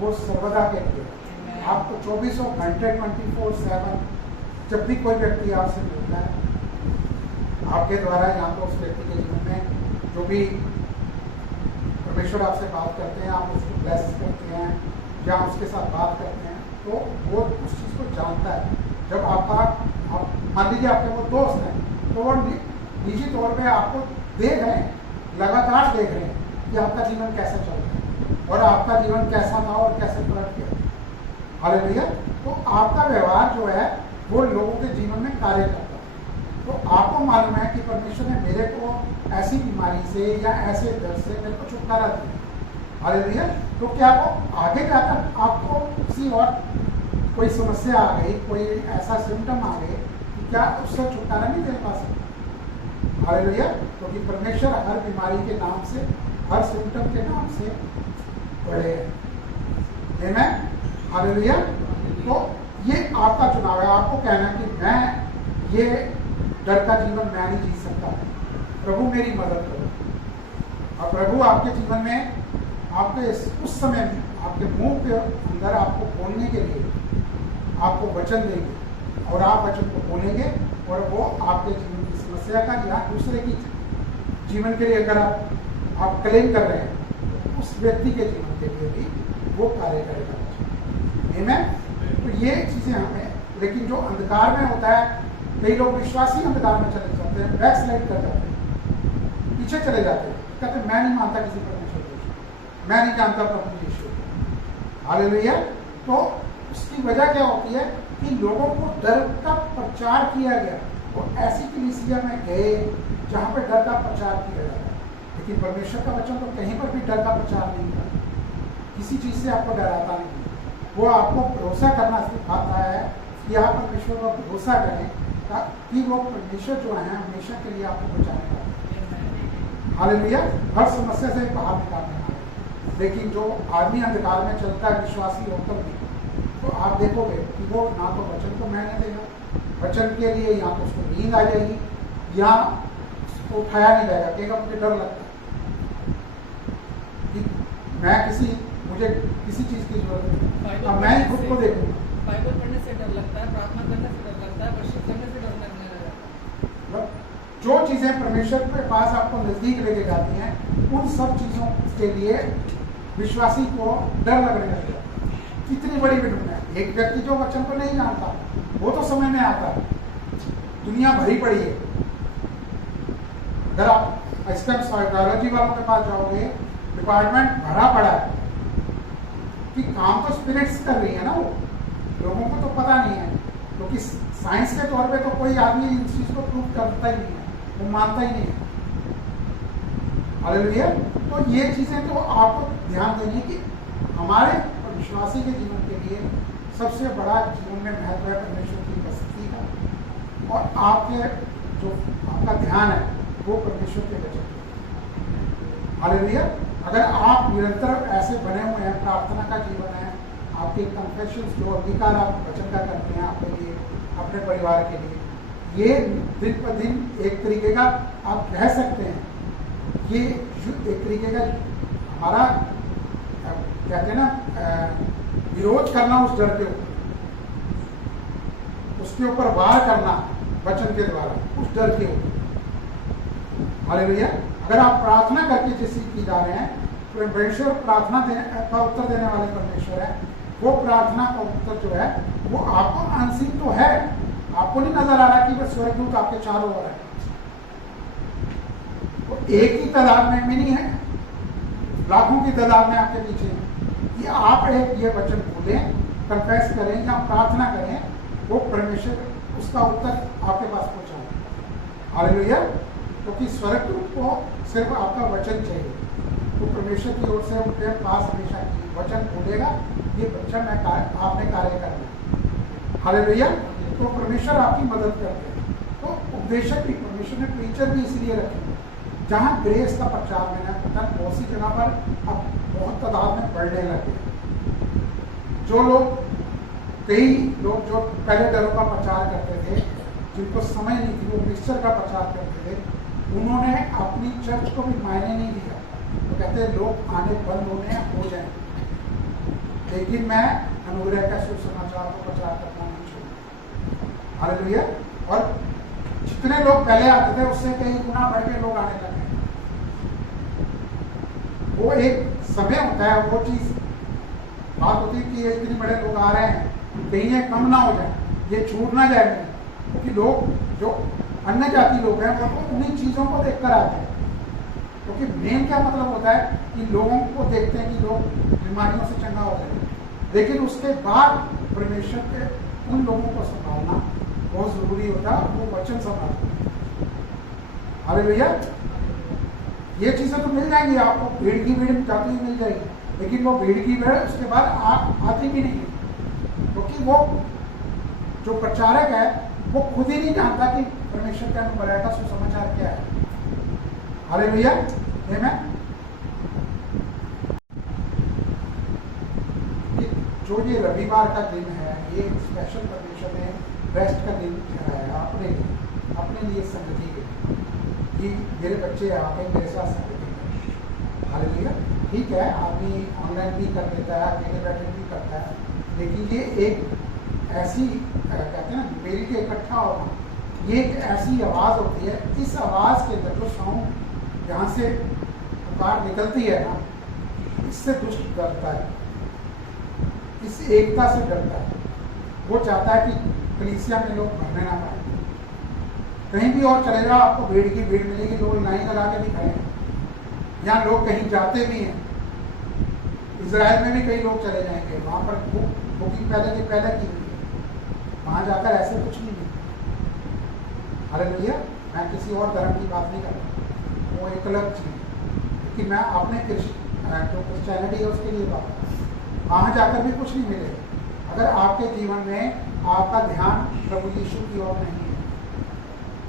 वो सर्वदा के लिए है। आपको 24 घंटे 24/7 जब भी कोई व्यक्ति आपसे मिलता है, आपके द्वारा या तो उस व्यक्ति के जीवन में जो भी परमेश्वर आपसे बात करते हैं, आप उसको ब्लेस करते हैं या उसके साथ बात करते हैं, तो वो उस चीज़ को जानता है। जब आप मान लीजिए आपके वो दोस्त हैं, तो वो निजी तौर पे आपको देख रहे हैं, लगातार देख रहे हैं कि आपका जीवन कैसा चल रहा है और आपका जीवन कैसा था और कैसे पलट गया। हालेलुया। तो आपका व्यवहार जो है वो लोगों के जीवन में कार्य करता है। तो आपको मालूम है कि परमेश्वर ने मेरे को ऐसी बीमारी से या ऐसे दर्द से मेरे को छुटकारा दिया। हालेलुया। तो क्या वो आगे जाकर आपको किसी और कोई समस्या आ गई, कोई ऐसा सिम्टम आ गए, क्या उससे छुटकारा नहीं दे पा सकता? हालेलुया। क्योंकि परमेश्वर हर बीमारी के नाम से, हर सिम्टम के नाम से बड़े हैं। आमीन। हालेलुया। तो ये आपका चुनाव है, आपको कहना कि मैं ये डर का जीवन मैं नहीं जी सकता, प्रभु मेरी मदद करो। और प्रभु आपके जीवन में आपके उस समय आपके मुंह के अंदर आपको बोलने के लिए आपको वचन देंगे और आप वचन को बोलेंगे और वो आपके जीवन की समस्या का या दूसरे की जीवन के लिए अगर आप क्लेम कर रहे हैं, तो उस व्यक्ति के जीवन के लिए भी वो कार्य करेगा। आमीन। तो ये चीज़ें हमें, लेकिन जो अंधकार में होता है, कई लोग विश्वासी अंधकार में चले जाते हैं, बैकस्लाइड कर जाते हैं, पीछे चले जाते हैं, कहते हैं मैं नहीं मानता किसी परमेश्वर को, मैं नहीं जानता प्रभु यीशु। हालेलुया। तो उसकी वजह क्या होती है कि लोगों को डर का प्रचार किया गया, वो ऐसी कलीसिया में गए जहाँ पे डर का प्रचार किया जाता है, लेकिन परमेश्वर का वचन तो कहीं पर भी डर का प्रचार नहीं करता, किसी चीज़ से आपको डराता नहीं। वो आपको भरोसा करना सिखाता है कि आप परमेश्वर पर भरोसा करें कि वो परमेश्वर जो है हमेशा के लिए आपको बचाने वाला। हालेलुया। हर समस्या से बाहर निकालने वाला। लेकिन जो आदमी अंधकार में चलता है विश्वासी होकर भी, तो आप देखोगे कि वो ना तो वचन को मायने देगा, वचन के लिए या तो उसको नींद आ जाएगी या उसको उठाया नहीं जाएगा, कहेगा मुझे डर लगता है कि मुझे किसी चीज़ की जरूरत नहीं, अब मैं ही खुद को देखूंगा। बाइबल पढ़ने से डर लगता है, प्रार्थना करने से डर लगता है, वर्शिप करने से डर लगने लगता है। जो चीज़ें परमेश्वर के पास आपको नज़दीक लेके जाती हैं, उन सब चीज़ों के लिए विश्वासी को डर लगने लगता है। कितनी बड़ी विडम्बना है, एक व्यक्ति जो वचन को नहीं जानता वो तो समझ में आता है, दुनिया भरी पड़ी है। अगर आप साइकोलॉजी वालों के पास जाओगे, डिपार्टमेंट भरा पड़ा है कि काम तो स्पिरिट्स कर रही है ना, वो लोगों को तो पता नहीं है, क्योंकि साइंस के तौर पे तो कोई आदमी इस चीज़ को प्रूव करता ही नहीं है, वो मानता ही नहीं है। हालेलुया। तो ये चीज़ें तो आपको ध्यान देनी कि हमारे विश्वासी के जीवन के लिए सबसे बड़ा जीवन में महत्व है परमेश्वर की उपस्थिति का, और आपके जो आपका ध्यान है वो परमेश्वर के वचन। हालेलुया। अगर आप निरंतर ऐसे बने हुए हैं, प्रार्थना का जीवन है, आपके कन्फेशंस जो अंगीकार आप वचन का करते हैं आपके लिए, अपने परिवार के लिए, ये दिन पर दिन एक तरीके का आप कह सकते हैं ये एक तरीके का हमारा कहते हैं ना विरोध करना उस डर के ऊपर, उसके ऊपर वार करना वचन के द्वारा उस डर के ऊपर। हालेलुया। अगर आप प्रार्थना करके जिस चीज की जा रहे हैं, परमेश्वर प्रार्थना का उत्तर देने वाले परमेश्वर है, वो प्रार्थना का उत्तर जो है वो आपको अनसीन तो है, आपको नहीं नजर आ रहा कि बस स्वर्गदूत आपके चारों ओर है, वो एक ही तादाद में भी नहीं है, लाखों की तादाद में आपके पीछे है। ये आप एक ये वचन बोलें, कन्फेस करें या प्रार्थना करें, वो परमेश्वर उसका उत्तर आपके पास पहुंचाए। हालेलुया। क्योंकि स्वर्गदूत को सिर्फ आपका वचन चाहिए, तो परमेश्वर की ओर से उनके पास हमेशा वचन बोलेगा, ये वचन आपने कार्य करना है। हालेलुया। तो परमेश्वर आपकी मदद करते हैं। तो उपदेशक भी, परमेश्वर ने प्रीचर भी इसलिए रखे जहाँ ग्रेस का प्रचार मैंने पता बहुत सी जगह पर अब बहुत तादाद में बढ़ने लगे। जो लोग, कई लोग जो पहले दरों का प्रचार करते थे, जिनको समय नहीं थी, वो मिक्सचर का प्रचार करते थे, उन्होंने अपनी चर्च को भी मायने नहीं दिया। तो कहते हैं लोग आने बंद होने हो जाए, लेकिन मैं अनुग्रह का सुसमाचार को प्रचार करना नहीं छोड़ा। हालेलुया। और जितने लोग पहले आते थे उससे कई गुना बढ़ के लोग आने लगे। वो एक समय होता है, वो चीज बात होती है कि ये इतने बड़े लोग आ रहे हैं, कहीं ये कम ना हो जाए, ये छूट ना जाए, क्योंकि लोग जो अन्य जाति लोग हैं वो तो उन्हीं चीजों को देखकर आते हैं। क्योंकि मेन क्या मतलब होता है कि लोगों को देखते हैं कि लोग बीमारियों से चंगा हो जाए, लेकिन उसके बाद परमेश्वर के उन लोगों को संभालना बहुत जरूरी होता है, वो वचन संभालना। हालेलुया। ये चीजें तो मिल जाएंगी आपको, भीड़ की भीड़ जाती हुई मिल जाएगी, लेकिन वो भीड़ की भीड़ उसके बाद आती भी नहीं, क्योंकि वो जो प्रचारक है वो खुद ही नहीं जानता कि परमेश्वर का अनुग्रह का सुसमाचार क्या है। हालेलुया। आमीन। जो ये रविवार का दिन है, ये स्पेशल परमेश्वर ने रेस्ट का दिन ठहराया अपने लिए संगति के, कि मेरे बच्चे आके मेरे साथ संगति करें। हालेलुया। ठीक है, आदमी ऑनलाइन भी कर देता है, अकेले बैठे भी करता है, लेकिन ये एक ऐसी कहते हैं ना मेरी के इकट्ठा होना, ये एक ऐसी आवाज़ होती है, इस आवाज़ के अंदर जो साउंड यहाँ से पुकार निकलती है ना, इससे दुष्ट डरता है, इस एकता से डरता है। वो चाहता है कि कलीसिया में लोग भरने ना पाए। कहीं भी और चले जाओ आपको भीड़ की भीड़ मिलेगी, लोग लाइन लगा के भी खड़े हैं, यहाँ लोग कहीं जाते भी हैं। इजराइल में भी कई लोग चले जाएंगे, वहाँ पर बुकिंग पहले की हुई है, वहाँ जाकर ऐसे कुछ नहीं मिलता। हालेलुया। मैं किसी और धर्म की बात नहीं कर रहा, वो एक अलग चीज, लेकिन मैं अपने जो क्रिश्चियनिटी है उसके लिए बात कर रहा हूँ। वहाँ जाकर भी कुछ नहीं मिलेगा अगर आपके जीवन में आपका ध्यान प्रभु यीशु की ओर नहीं है।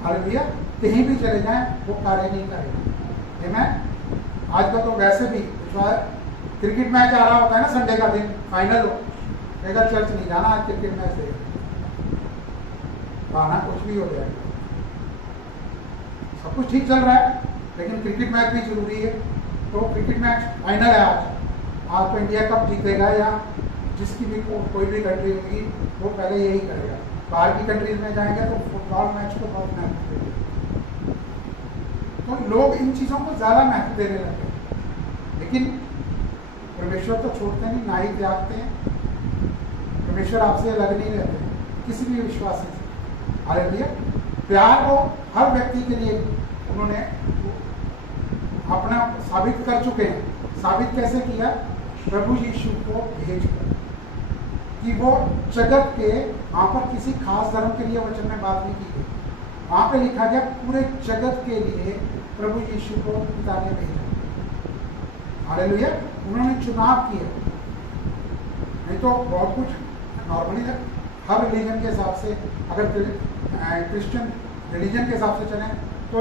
हालेलुया। कहीं भी चले जाएं वो कार्य नहीं करेगा। आमीन। आजकल तो वैसे भी क्रिकेट मैच आ रहा होता है ना, संडे का दिन फाइनल हो, अगर चर्च नहीं जाना आज क्रिकेट मैच देगा, बहाना कुछ भी हो जाएगा। सब कुछ ठीक चल रहा है, लेकिन क्रिकेट मैच भी जरूरी है। तो क्रिकेट मैच फाइनल है आज तो इंडिया कप जीतेगा या जिसकी भी कोई भी कंट्री होगी वो पहले यही करेगा। बाहर की कंट्रीज में जाएंगे तो फुटबॉल मैच को बहुत महत्व देंगे, तो लोग इन चीज़ों को ज़्यादा महत्व देने लगे। लेकिन परमेश्वर तो छोड़ते नहीं, ना ही त्यागते हैं। परमेश्वर आपसे अलग नहीं रहते हैं किसी भी विश्वासी से। हालेलुया। प्यार को हर व्यक्ति के लिए उन्होंने अपना साबित कर चुके हैं। साबित कैसे किया? प्रभु यीशु को भेजकर, कि वो जगत के वहाँ पर किसी खास धर्म के लिए वचन में बात नहीं की गई, वहाँ पे लिखा गया पूरे जगत के लिए प्रभु यीशु को पिता ने भेजा। हालेलुया। उन्होंने चुनाव किया, नहीं तो बहुत कुछ नॉर्मली हर रिलीजन के हिसाब से, अगर क्रिश्चियन रिलीजन के हिसाब से चले तो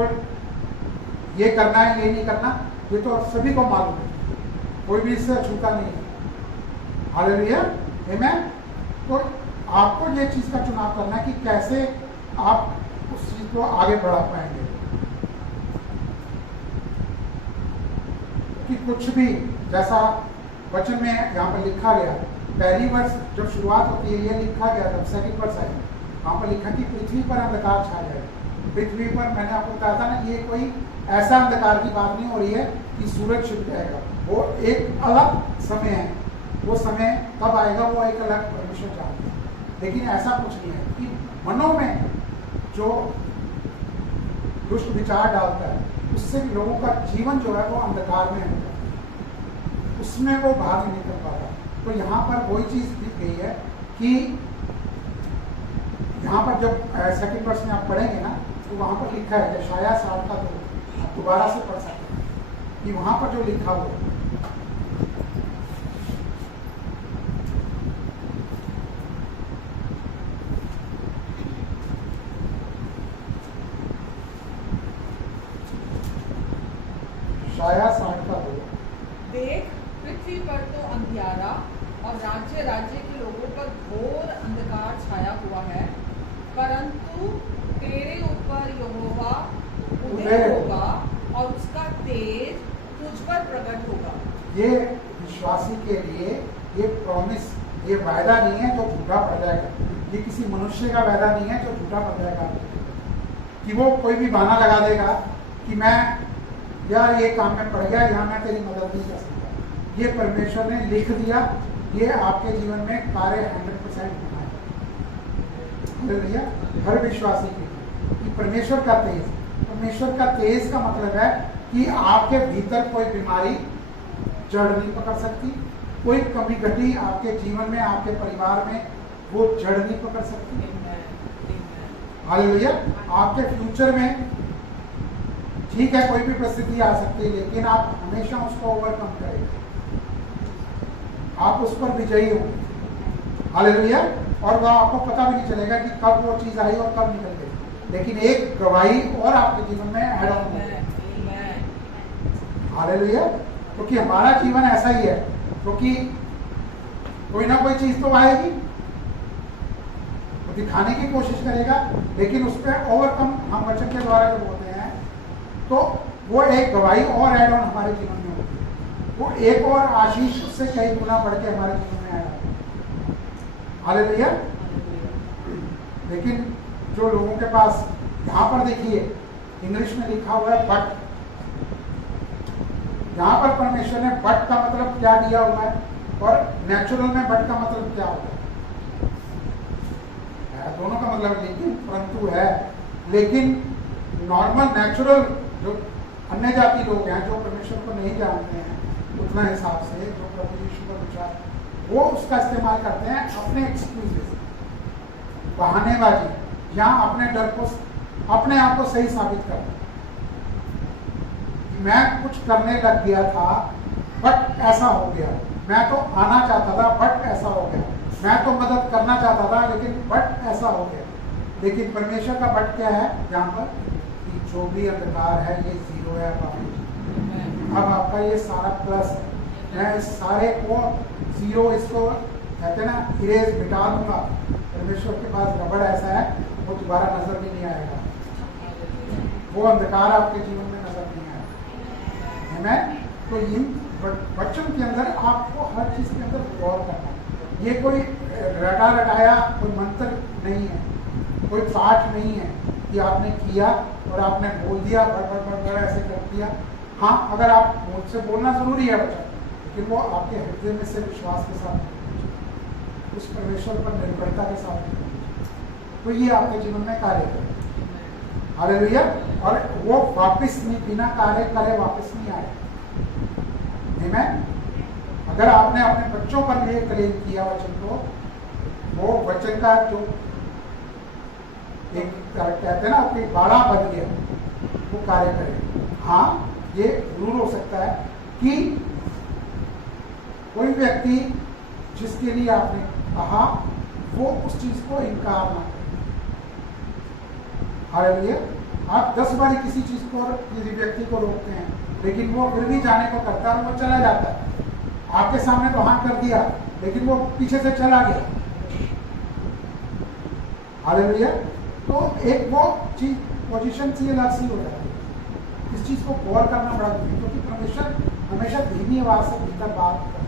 ये करना है ये नहीं करना, ये तो सभी को मालूम है, कोई भी इससे अछूता नहीं है। हालेलुया। आमीन। तो आपको ये चीज़ का चुनाव करना है कि कैसे आप उस चीज़ को आगे बढ़ा पाएंगे। कि कुछ भी जैसा वचन में यहाँ पर लिखा गया, पहली वर्ष जब शुरुआत होती है ये लिखा गया, जब सेकंड वर्ष आई वहाँ पर लिखा कि पृथ्वी पर अंधकार छा जाएगा। पृथ्वी पर मैंने आपको बताया था ना, ये कोई ऐसा अंधकार की बात नहीं हो रही है कि सूरज छिप जाएगा, वो एक अलग समय है, वो समय कब आएगा वो एक अलग परमेश्वर जानते हैं। लेकिन ऐसा कुछ नहीं है कि मनों में जो दुष्ट विचार डालता है उससे भी लोगों का जीवन जो है वो अंधकार में है, उसमें वो बाहर नहीं निकल पाता। तो यहाँ पर वही चीज दी गई है कि यहाँ पर जब सेकंड वर्ष में आप पढ़ेंगे ना तो वहाँ पर लिखा है यशायाह 60 का, तो आप दोबारा से पढ़ सकते हैं कि वहाँ पर जो लिखा हुआ है, यशायाह 60 का 2। देख, पृथ्वी पर तो अंधियारा और राज्य राज्य के लोगों पर घोर अंधकार छाया हुआ है, परंतु तेरे ऊपर यहोवा उदय होगा और उसका तेज तुझ पर प्रकट होगा। ये विश्वासी के लिए ये प्रॉमिस, ये वायदा नहीं है जो झूठा पड़ जाएगा, ये किसी मनुष्य का वायदा नहीं है जो झूठा पड़ जाएगा कि वो कोई भी बहाना लगा देगा कि मैं यार ये काम में पड़ गया, यहाँ मैं तेरी मदद नहीं कर सकता। ये परमेश्वर ने लिख दिया, ये आपके जीवन में कार्य 100% होना है। भैया हर विश्वासी के लिए कि परमेश्वर का तेज, परमेश्वर का तेज का मतलब है कि आपके भीतर कोई बीमारी जड़ नहीं पकड़ सकती, कोई कमी घटी आपके जीवन में, आपके परिवार में वो जड़ नहीं पकड़ सकती। हालेलुया। आपके फ्यूचर में ठीक है कोई भी परिस्थिति आ सकती है, लेकिन आप हमेशा उसको ओवरकम करेंगे, आप उस पर विजयी होंगे। हालेलुया। और वह आपको पता भी नहीं चलेगा कि कब वो चीज आई और कब निकल गई, लेकिन एक गवाही और आपके जीवन में ऐड ऑन होगी। हालेलुया। क्योंकि हमारा जीवन ऐसा ही है, क्योंकि कोई ना कोई चीज तो आएगी, तो दिखाने की कोशिश करेगा, लेकिन उस पर ओवरकम हम वचन के द्वारा जब होते हैं तो वो एक गवाही और ऐड ऑन हमारे जीवन में होती है, वो एक और आशीष उससे कई गुना बढ़ के हमारे जीवन में आया। हालेलुया। लेकिन जो लोगों के पास, यहाँ पर देखिए इंग्लिश में लिखा हुआ है बट, यहाँ पर परमेश्वर ने बट का मतलब क्या दिया हुआ है और नेचुरल में बट का मतलब क्या होता है, दोनों का मतलब लेकिन परंतु है। लेकिन नॉर्मल नेचुरल जो अन्य जाति लोग हैं, जो परमेश्वर को नहीं जानते हैं उतना हिसाब से, जो प्रभु यीशु का विचार, वो उसका इस्तेमाल करते हैं अपने एक्सक्यूजेस, बहानेबाजी, या अपने डर को, अपने आप को सही साबित करना। मैं कुछ करने लग गया था बट ऐसा हो गया, मैं तो आना चाहता था बट ऐसा हो गया, मैं तो मदद करना चाहता था लेकिन बट ऐसा हो गया। लेकिन परमेश्वर का बट क्या है यहाँ पर, कि जो भी अंधकार है ये जीरो है, अब आपका ये सारा प्लस है, मैं इस सारे को जीरो, इसको कहते हैं ना इरेज, मिटा दूंगा। परमेश्वर के पास रबड़ ऐसा है वो दोबारा नजर भी नहीं आएगा, वो अंधकार आपके जीवन में नजर नहीं आएगा। है मैं तो इन वचन के अंदर आपको हर चीज के अंदर गौर करना है। ये कोई रटा रटाया कोई मंत्र नहीं है, कोई पाठ नहीं है कि आपने किया और आपने बोल दिया बड़ ऐसे कर दिया। हाँ, अगर आप मुझसे बोलना जरूरी है वचन, लेकिन वो आपके हृदय में से विश्वास के साथ, उस परमेश्वर पर निर्भरता के साथ, तो ये आपके जीवन में कार्य करे। हालेलुया। और वो वापस नहीं, बिना कार्य करे वापस नहीं आए। आमीन। अगर आपने अपने बच्चों पर ये क्लेम किया वचन को, वो वचन का जो एक कहते हैं ना कि बाड़ा बन गया, वो कार्य करे। हाँ, ये जरूर हो सकता है कि कोई व्यक्ति जिसके लिए आपने कहा वो उस चीज को इनकार ना करे। हालेलुया। आप 10 बार किसी चीज को, किसी व्यक्ति को रोकते हैं, लेकिन वो फिर भी जाने को करता है, वो चला जाता है। आपके सामने तो हाँ कर दिया, लेकिन वो पीछे से चला गया। हालेलुया। तो एक वो चीज पोजीशन सी अलग सी हो जाती है। इस चीज को गौर करना बड़ा जरूरी है, क्योंकि परमेश्वर हमेशा धीमी आवाज से भीतर बात करें।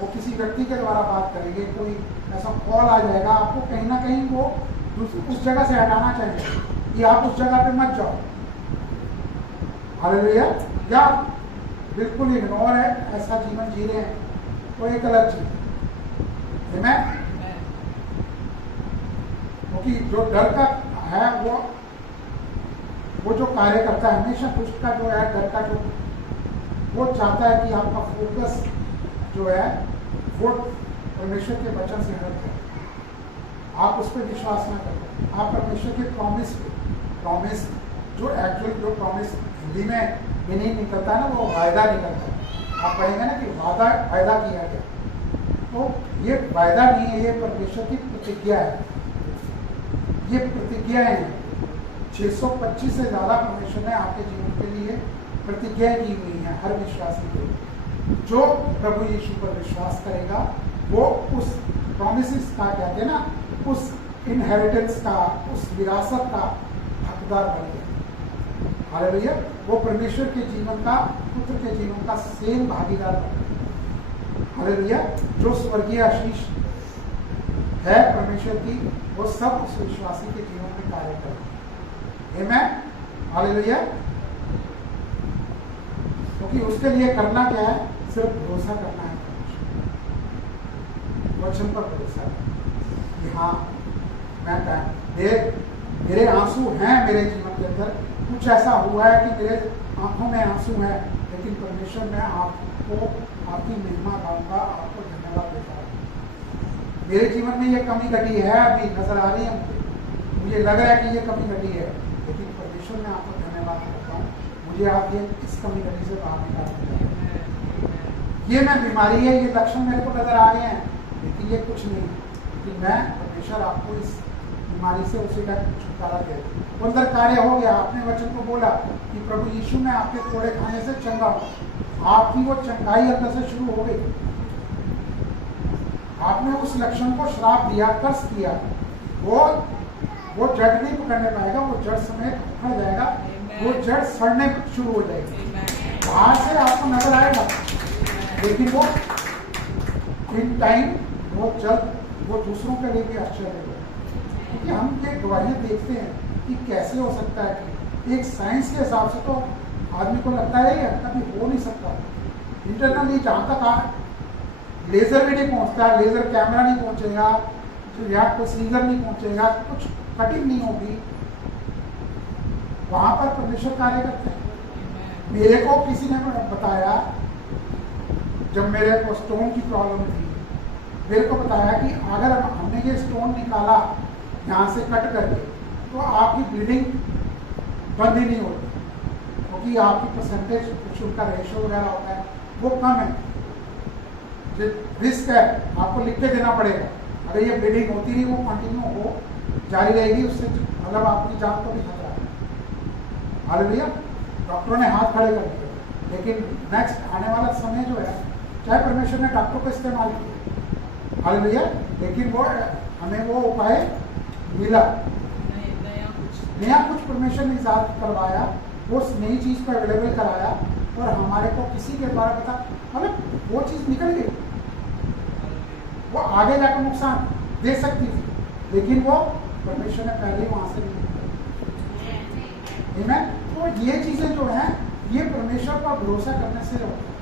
वो किसी व्यक्ति के द्वारा बात करेंगे, कोई ऐसा कॉल आ जाएगा, आपको कहीं ना कहीं वो उस जगह से हटाना चाहेंगे कि आप उस जगह पे मत जाओ। हालेलुया। या बिल्कुल इग्नोर है, ऐसा जीवन जी रहे हैं, तो एक अलग चीज। क्योंकि जो डर का है वो जो कार्य करता है हमेशा, दुष्ट का जो है डर का जो वो चाहता है कि आपका फोकस जो है वो परमेश्वर के वचन से हट जाए, आप उस पर विश्वास ना करें, आप परमेश्वर के प्रॉमिस जो एक्चुअल जो प्रॉमिस हिंदी में मीनिंग निकलता है ना, वो वायदा निकलता है। आप कहेंगे ना कि वायदा किया गया, तो ये वायदा नहीं है, ये परमेश्वर की प्रतिज्ञा है। ये प्रतिज्ञाएं हैं 625 से ज़्यादा परमेश्वर ने आपके जीवन के लिए प्रतिज्ञाएं की हुई हैं हर विश्वासी को। जो प्रभु यीशु पर विश्वास करेगा वो उस प्रॉमिसेस का, कहते हैं ना, उस इनहेरिटेंस का, उस विरासत का हकदार बनेगा। हालेलुया। वो परमेश्वर के जीवन का, पुत्र के जीवन का सेम भागीदार बनेगा। हालेलुया। जो स्वर्गीय आशीष है परमेश्वर की, वो सब उस विश्वासी के जीवन में कार्य करेगा। आमेन। हालेलुया। क्योंकि उसके लिए करना क्या है? सिर्फ भरोसा करना है, वचन पर भरोसा कि हाँ मेरे आंसू हैं, मेरे जीवन के अंदर कुछ ऐसा हुआ है कि मेरे आंखों में आंसू है, लेकिन परमेश्वर मैं आपको आपकी महिमा गाऊंगा, आपको धन्यवाद देता हूँ। मेरे जीवन में ये कमी घटी है, अभी नजर आ रही है मुझे लग रहा है कि ये कमी घटी है, लेकिन परमेश्वर मैं आपको धन्यवाद करता हूँ, मुझे आप ये इस कमी घटी से बाहर निकाल दें। ये मैं बीमारी है, ये लक्षण मेरे को नजर आ रहे हैं, लेकिन ये कुछ नहीं है कि मैं परमेश्वर आपको इस बीमारी से उसी का छुटकारा दे। वो अंदर कार्य हो गया, आपने वचन को बोला कि प्रभु यीशु मैं आपके कोड़े खाने से चंगा हूँ, आपकी वो चंगाई अंदर से शुरू हो गई। आपने उस लक्षण को श्राप दिया, कर्स दिया, वो जड़ नहीं पकड़ने पाएगा, वो जड़ समेत उखड़ जाएगा, वो जड़ सड़ने शुरू हो जाएगी। बाहर से आपको नजर आएगा, लेकिन वो इन टाइम वो दूसरों के लिए भी आश्चर्य है। क्योंकि हम ये गवाहियाँ देखते हैं कि कैसे हो सकता है कि एक साइंस के हिसाब से तो आदमी को लगता है ये कभी हो नहीं सकता। इंटरनली जहाँ तक लेजर भी नहीं पहुँचता, लेजर कैमरा नहीं पहुँचेगा, या कोई सीजर नहीं पहुँचेगा, कुछ कटिंग नहीं होगी, वहाँ पर परमेश्वर कार्य करते हैं। मेरे को किसी ने बताया, जब मेरे को स्टोन की प्रॉब्लम थी, मेरे को बताया कि अगर हमने ये स्टोन निकाला यहाँ से कट करके, तो आपकी ब्लीडिंग बंद ही नहीं होती, क्योंकि आपकी परसेंटेज कुछ उनका रेशो वगैरह होता है वो कम है। रिस्क है, आपको लिख के देना पड़ेगा। अगर ये ब्लीडिंग होती रही, वो कंटिन्यू हो जारी रहेगी, उससे मतलब आपकी जान को भी खतरा है। हालेलुया। डॉक्टरों ने हाथ खड़े कर दिए, लेकिन नेक्स्ट आने वाला समय जो है, चाहे परमेश्वर ने डॉक्टर को इस्तेमाल किया, हालेलुया, लेकिन वो हमें वो उपाय मिला, नया कुछ परमेश्वर ने ईजाद करवाया, वो नई चीज को अवेलेबल कराया, और हमारे को किसी के द्वारा पता, मतलब वो चीज निकल गई, वो आगे जाकर नुकसान दे सकती थी, लेकिन वो परमेश्वर ने पहले ही वहां से निकल। तो ये चीजें जो हैं, ये परमेश्वर पर भरोसा करने से होता है।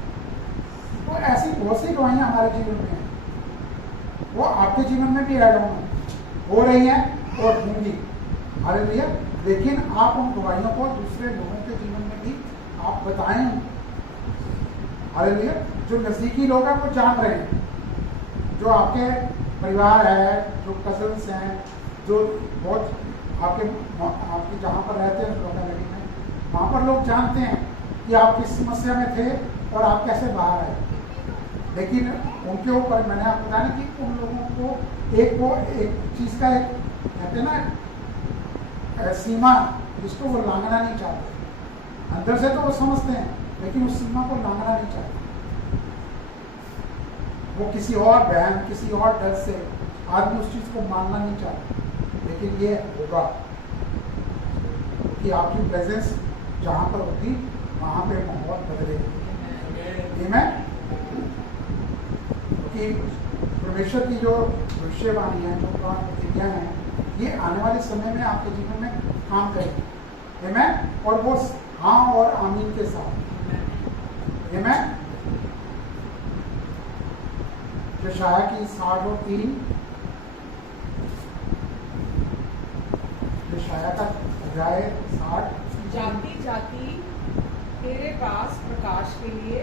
तो ऐसी बहुत सी गवाहियां हमारे जीवन में हैं, वो आपके जीवन में भी ऐड हो रही हैं और होंगी। हालेलुया। लेकिन आप उन गवाहियों को दूसरे लोगों के जीवन में भी आप बताएं। हालेलुया। जो नजदीकी लोग हैं वो जान रहे हैं, जो आपके परिवार है, जो कजन्स हैं, जो बहुत आपके जहाँ पर रहते हैं लोकेलिटी में, वहाँ पर लोग जानते हैं कि आप किस समस्या में थे और आप कैसे बाहर आए। लेकिन उनके ऊपर मैंने आपको बताया कि उन लोगों को एक चीज़ का एक कहते हैं ना सीमा, जिसको वो लांघना नहीं चाहते। अंदर से तो वो समझते हैं, लेकिन उस सीमा को लांघना नहीं चाहते। वो किसी और बहन, किसी और डर से आदमी उस चीज़ को मानना नहीं चाहता, लेकिन ये होगा कि आपकी प्रेजेंस जहाँ पर होगी, वहाँ पे माहौल बदलेगा। Amen? कि परमेश्वर की जो भविष्यवाणी है, जो पुराण प्रतिज्ञा है, ये आने वाले समय में आपके जीवन में काम करेगी। Amen? और वो हाँ और आमीन के साथ। Amen? यशायाह की 60:3, यशायाह का अध्याय 60। जाति जाति तेरे पास प्रकाश के लिए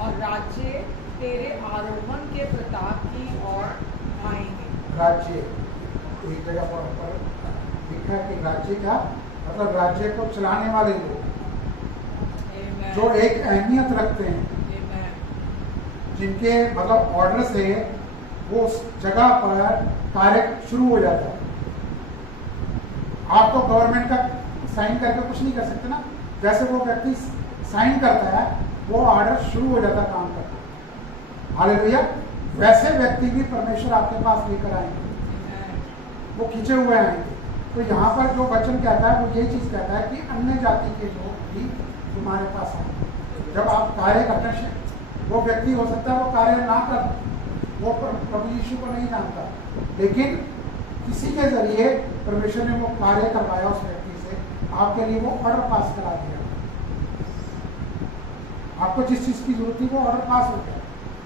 और राज्य तेरे आरोहण के प्रताप की ओर आएंगे। राज्य एक जगह पर लिखा है कि राज्य का मतलब राज्य को चलाने वाले लोग Amen. जो एक अहमियत रखते हैं, Amen. जिनके मतलब ऑर्डर से वो उस जगह पर कार्य शुरू हो जाता है। आप तो गवर्नमेंट का साइन करके कुछ नहीं कर सकते ना, जैसे वो व्यक्ति साइन करता है वो ऑर्डर शुरू हो जाता है काम करना। हालेलुया। वैसे व्यक्ति भी परमेश्वर आपके पास लेकर आएंगे, वो खींचे हुए आएंगे। तो यहाँ पर जो वचन कहता है वो ये चीज कहता है कि अन्य जाति के लोग भी तुम्हारे पास आए। जब आप कार्य करते हैं, वो व्यक्ति हो सकता है वो कार्य ना कर, वो प्रभु यीशु को नहीं जानता, लेकिन किसी के जरिए परमेश्वर ने वो कार्य करवाया उस व्यक्ति से, आपके लिए वो ऑर्डर पास करा दिया। आपको जिस चीज की जरूरत थी वो ऑर्डर पास हो गया,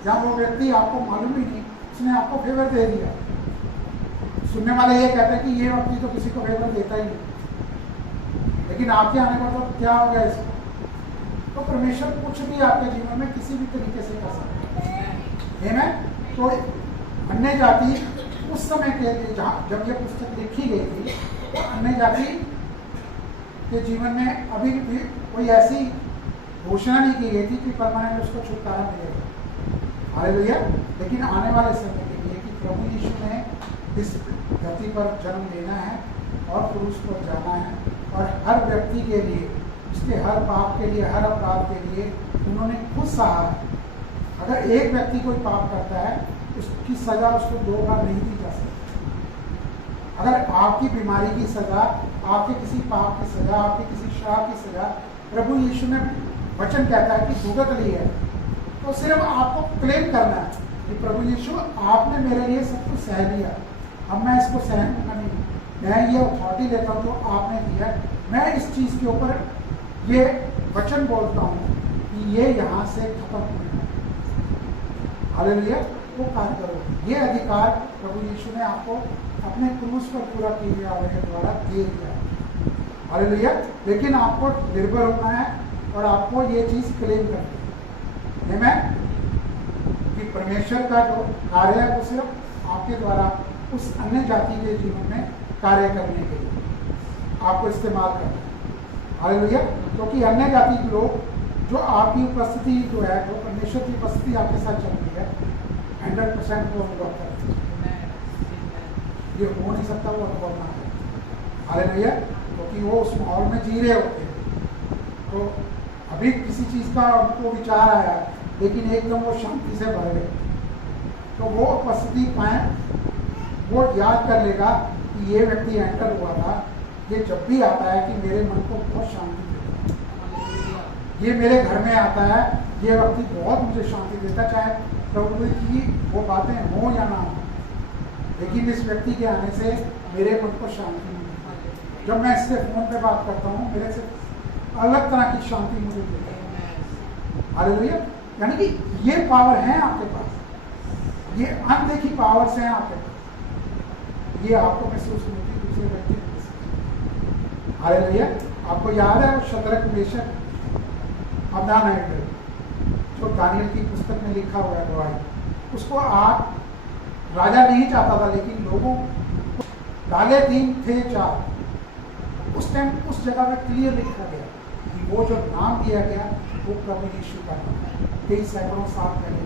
या वो व्यक्ति आपको मालूम ही नहीं, उसने आपको फेवर दे दिया। सुनने वाले ये कहते हैं कि ये व्यक्ति तो किसी को फेवर देता ही नहीं, लेकिन आपके आने पर तो क्या हो गया इसको। तो परमेश्वर कुछ भी आपके जीवन में किसी भी तरीके से कर सकते हैं। तो अन्य जाति उस समय के लिए जब ये पुस्तक लिखी गई थी, तो अन्य जाति के जीवन में अभी भी कोई ऐसी घोषणा नहीं की गई थी कि परमानेंट उसको छुटकारा मिलेगा। हालेलुया। लेकिन आने वाले समय के लिए कि प्रभु यीशु ने इस धरती पर जन्म लेना है और क्रूस पर जाना है, और हर व्यक्ति के लिए, उसके हर पाप के लिए, हर अपराध के लिए उन्होंने खुद सहा है। अगर एक व्यक्ति कोई पाप करता है, उसकी सजा उसको 2 बार नहीं दी जा सकती। अगर आपकी बीमारी की सजा, आपके किसी पाप की सजा, आपके किसी श्राप की सजा प्रभु यीशु ने वचन कहता है कि भुगत ली है, तो सिर्फ आपको क्लेम करना है कि प्रभु यीशु आपने मेरे लिए सब कुछ सह लिया, अब मैं इसको सहूंगा नहीं, मैं ये अथॉरिटी लेता हूँ जो आपने दिया, मैं इस चीज के ऊपर ये वचन बोलता हूँ कि ये यहाँ से खत्म होगा। हालेलुया। वो कार्य करो। ये अधिकार प्रभु यीशु ने आपको अपने क्रूस पर पूरा किए हुए के द्वारा दे दिया। हालेलुया। लेकिन आपको निर्भर होना है और आपको ये चीज क्लेम करनी है। आमीन। कि परमेश्वर का जो कार्य है वो सिर्फ आपके द्वारा उस अन्य जाति के जीवन में कार्य करने के लिए आपको इस्तेमाल करना है। हालेलुया। क्योंकि अन्य जाति के लोग जो आपकी उपस्थिति जो है, जो परमेश्वर की उपस्थिति आपके साथ चल रही है, 100% वो अनुभव करते हैं। ये हो नहीं सकता वो अनुभव ना है। हालेलुया। क्योंकि वो उस माहौल में जी रहे होते हैं। तो अभी किसी चीज का उनको विचार आया, लेकिन एकदम वो शांति से भर गए, तो वो उपस्थिति पाए, वो याद कर लेगा कि ये व्यक्ति एंटर हुआ था, ये जब भी आता है कि मेरे मन को बहुत शांति देता है, ये मेरे घर में आता है, ये व्यक्ति बहुत मुझे शांति देता, चाहे प्रभु की वो बातें हो या ना हो, लेकिन इस व्यक्ति के आने से मेरे मन को शांति मिलती है। जब मैं इससे फोन पे बात करता हूँ, मेरे से अलग तरह की शांति मुझे मिलती है। हालेलुया। यानी कि ये पावर है आपके पास, ये अनदेखी पावर्स हैं आपके पास, ये आपको महसूस होती है दूसरे व्यक्ति को। हालेलुया। आपको याद है वो शद्रक, मेशक, अबेदनगो जो दानियल की पुस्तक में लिखा हुआ है गवाही, उसको आप राजा नहीं चाहता था, लेकिन लोगों डाले 3 थे 4, उस टाइम उस जगह में क्लियर लिखा गया कि वो जो नाम दिया गया वो प्रभु यीशु का नाम है, कई सैकड़ों साल पहले।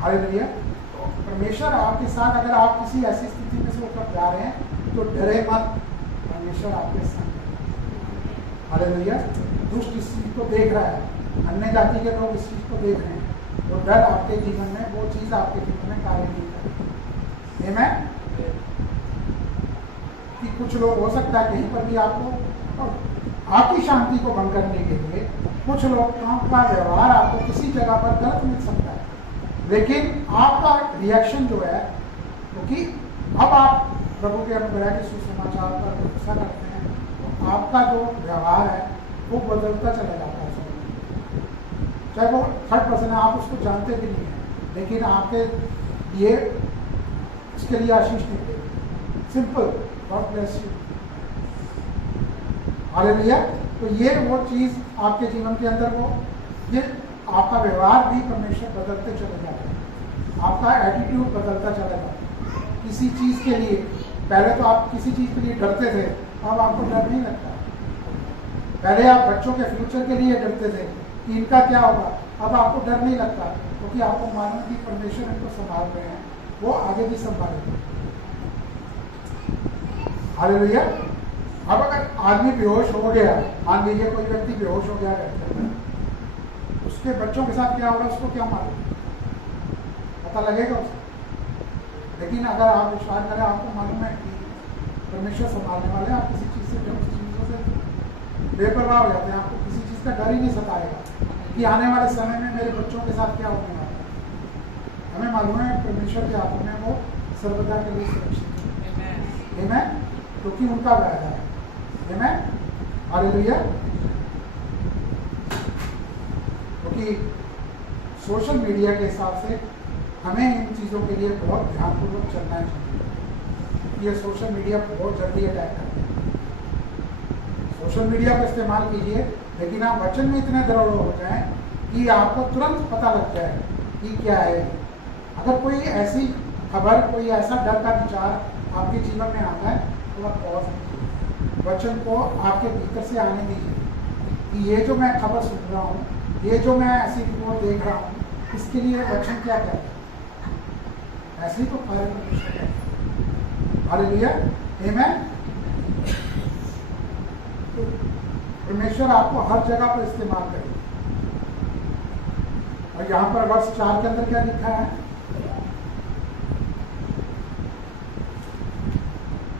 हालेलुया। परमेश्वर आपके साथ, अगर आप किसी ऐसी स्थिति में से होकर जा रहे हैं तो डरे मत, परमेश्वर आपके साथ है। हालेलुया। दुष्ट इस चीज को देख रहा है, अन्य जाति के लोग इस चीज को देख रहे हैं, तो डर आपके जीवन में, वो चीज आपके जीवन में कार्य नहीं करेगी। आमीन। कि कुछ लोग हो सकता है कहीं पर भी आपको आपकी शांति को भंग करने के लिए कुछ लोग का व्यवहार आपको किसी जगह पर गलत मिल सकता है, लेकिन आपका रिएक्शन जो है, क्योंकि अब आप प्रभु के अनुग्रह के सुसमाचार पर भरोसा करते हैं, तो आपका जो व्यवहार है वो बदलता चला जाता है। चाहे वो थर्ड पर्सन है, आप उसको जानते भी नहीं हैं, लेकिन आपके लिए उसके लिए आशीष निकले। Simple, God bless you, hallelujah. तो ये वो चीज़ आपके जीवन के अंदर वो ये आपका व्यवहार भी परमेश्वर बदलते चले जाते हैं, आपका एटीट्यूड बदलता चला जाता है। किसी चीज़ के लिए पहले तो आप किसी चीज़ के लिए डरते थे, अब आपको डर नहीं लगता। पहले आप बच्चों के फ्यूचर के लिए डरते थे कि इनका क्या होगा, अब आपको डर नहीं लगता, क्योंकि आपको मालूम है कि परमेश्वर इनको संभाल रहे हैं, वो आगे भी संभालेंगे। हालेलुया। अब अगर आदमी बेहोश हो गया, मान लीजिए कोई व्यक्ति बेहोश हो गया घर के अंदर, उसके बच्चों के साथ क्या होगा उसको क्या मालूम, पता लगेगा उसको। लेकिन अगर आप विश्वास करें, आपको मालूम है कि परमेश्वर संभालने वाले, आप किसी चीज़ से चीज़ों से बेपरवाह हो जाते हैं, आपको किसी चीज़ का डर ही नहीं सताएगा कि आने वाले समय में मेरे बच्चों के साथ क्या होने वाला है। हमें मालूम है परमेश्वर के हाथों में वो सर्वदा के लिए सुरक्षित है, आमीन, क्योंकि उनका वायदा है, आमीन, हालेलुया। क्योंकि सोशल मीडिया के हिसाब से हमें इन चीज़ों के लिए बहुत ध्यानपूर्वक चलना चाहिए। ये सोशल मीडिया बहुत जल्दी अटैक करते हैं। सोशल मीडिया का इस्तेमाल कीजिए, लेकिन आप वचन में इतने दृढ़ हो जाएं कि आपको तुरंत पता लग जाए कि क्या है। अगर कोई ऐसी खबर, कोई ऐसा डर का विचार आपके जीवन में आता है, तो आप पॉज कीजिए, वचन को आपके भीतर से आने दीजिए कि ये जो मैं खबर सुन रहा हूँ, ये जो मैं ऐसी रिपोर्ट देख रहा हूँ, इसके लिए वचन क्या कहता है। ऐसे ही तो कार्य परमेश्वर है, हालेलुया, आमीन। परमेश्वर आपको हर जगह पर इस्तेमाल करे। और यहाँ पर वर्ष 4 के अंदर क्या लिखा है,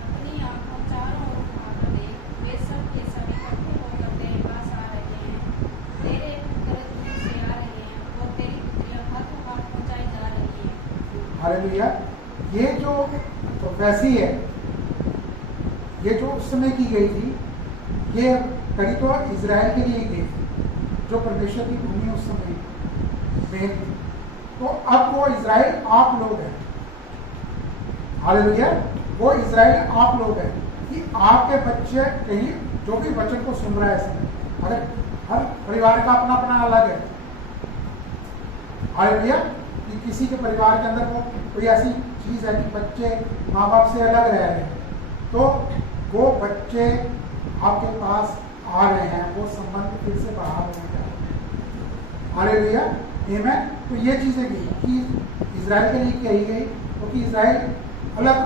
अपनी आँखों चारों ओर उठाकर देख, वे सब के सब इकट्ठे होकर तेरे पास आ रहे हैं। तेरे पुत्र दूर से आ रहे हैं और तेरी पुत्रियां हाथों हाथ पहुँचाई जा रही हैं। हालेलुया। ये जो प्रोफेसी है, ये जो उस समय की गई थी, ये करी तो इजराइल के लिए गई थी, जो परमेश्वर की भूमि उस समय में थी। तो अब वो इजराइल आप लोग हैं, हालेलुया, वो इजराइल आप लोग हैं कि आपके बच्चे कहीं जो भी वचन को सुन रहा है इसमें, अगर हर परिवार का अपना अपना अलग है, हालेलुया, कि किसी के परिवार के अंदर वो कोई ऐसी चीज़ है कि बच्चे माँ बाप से अलग रह रहे हैं, तो वो बच्चे आपके पास आ रहे हैं, वो संबंध फिर से बहाल होने जा रहे हैं, हालेलुया, आमीन। तो ये चीज़ें भी कि इजराइल के लिए कही गई, क्योंकि इजराइल अलग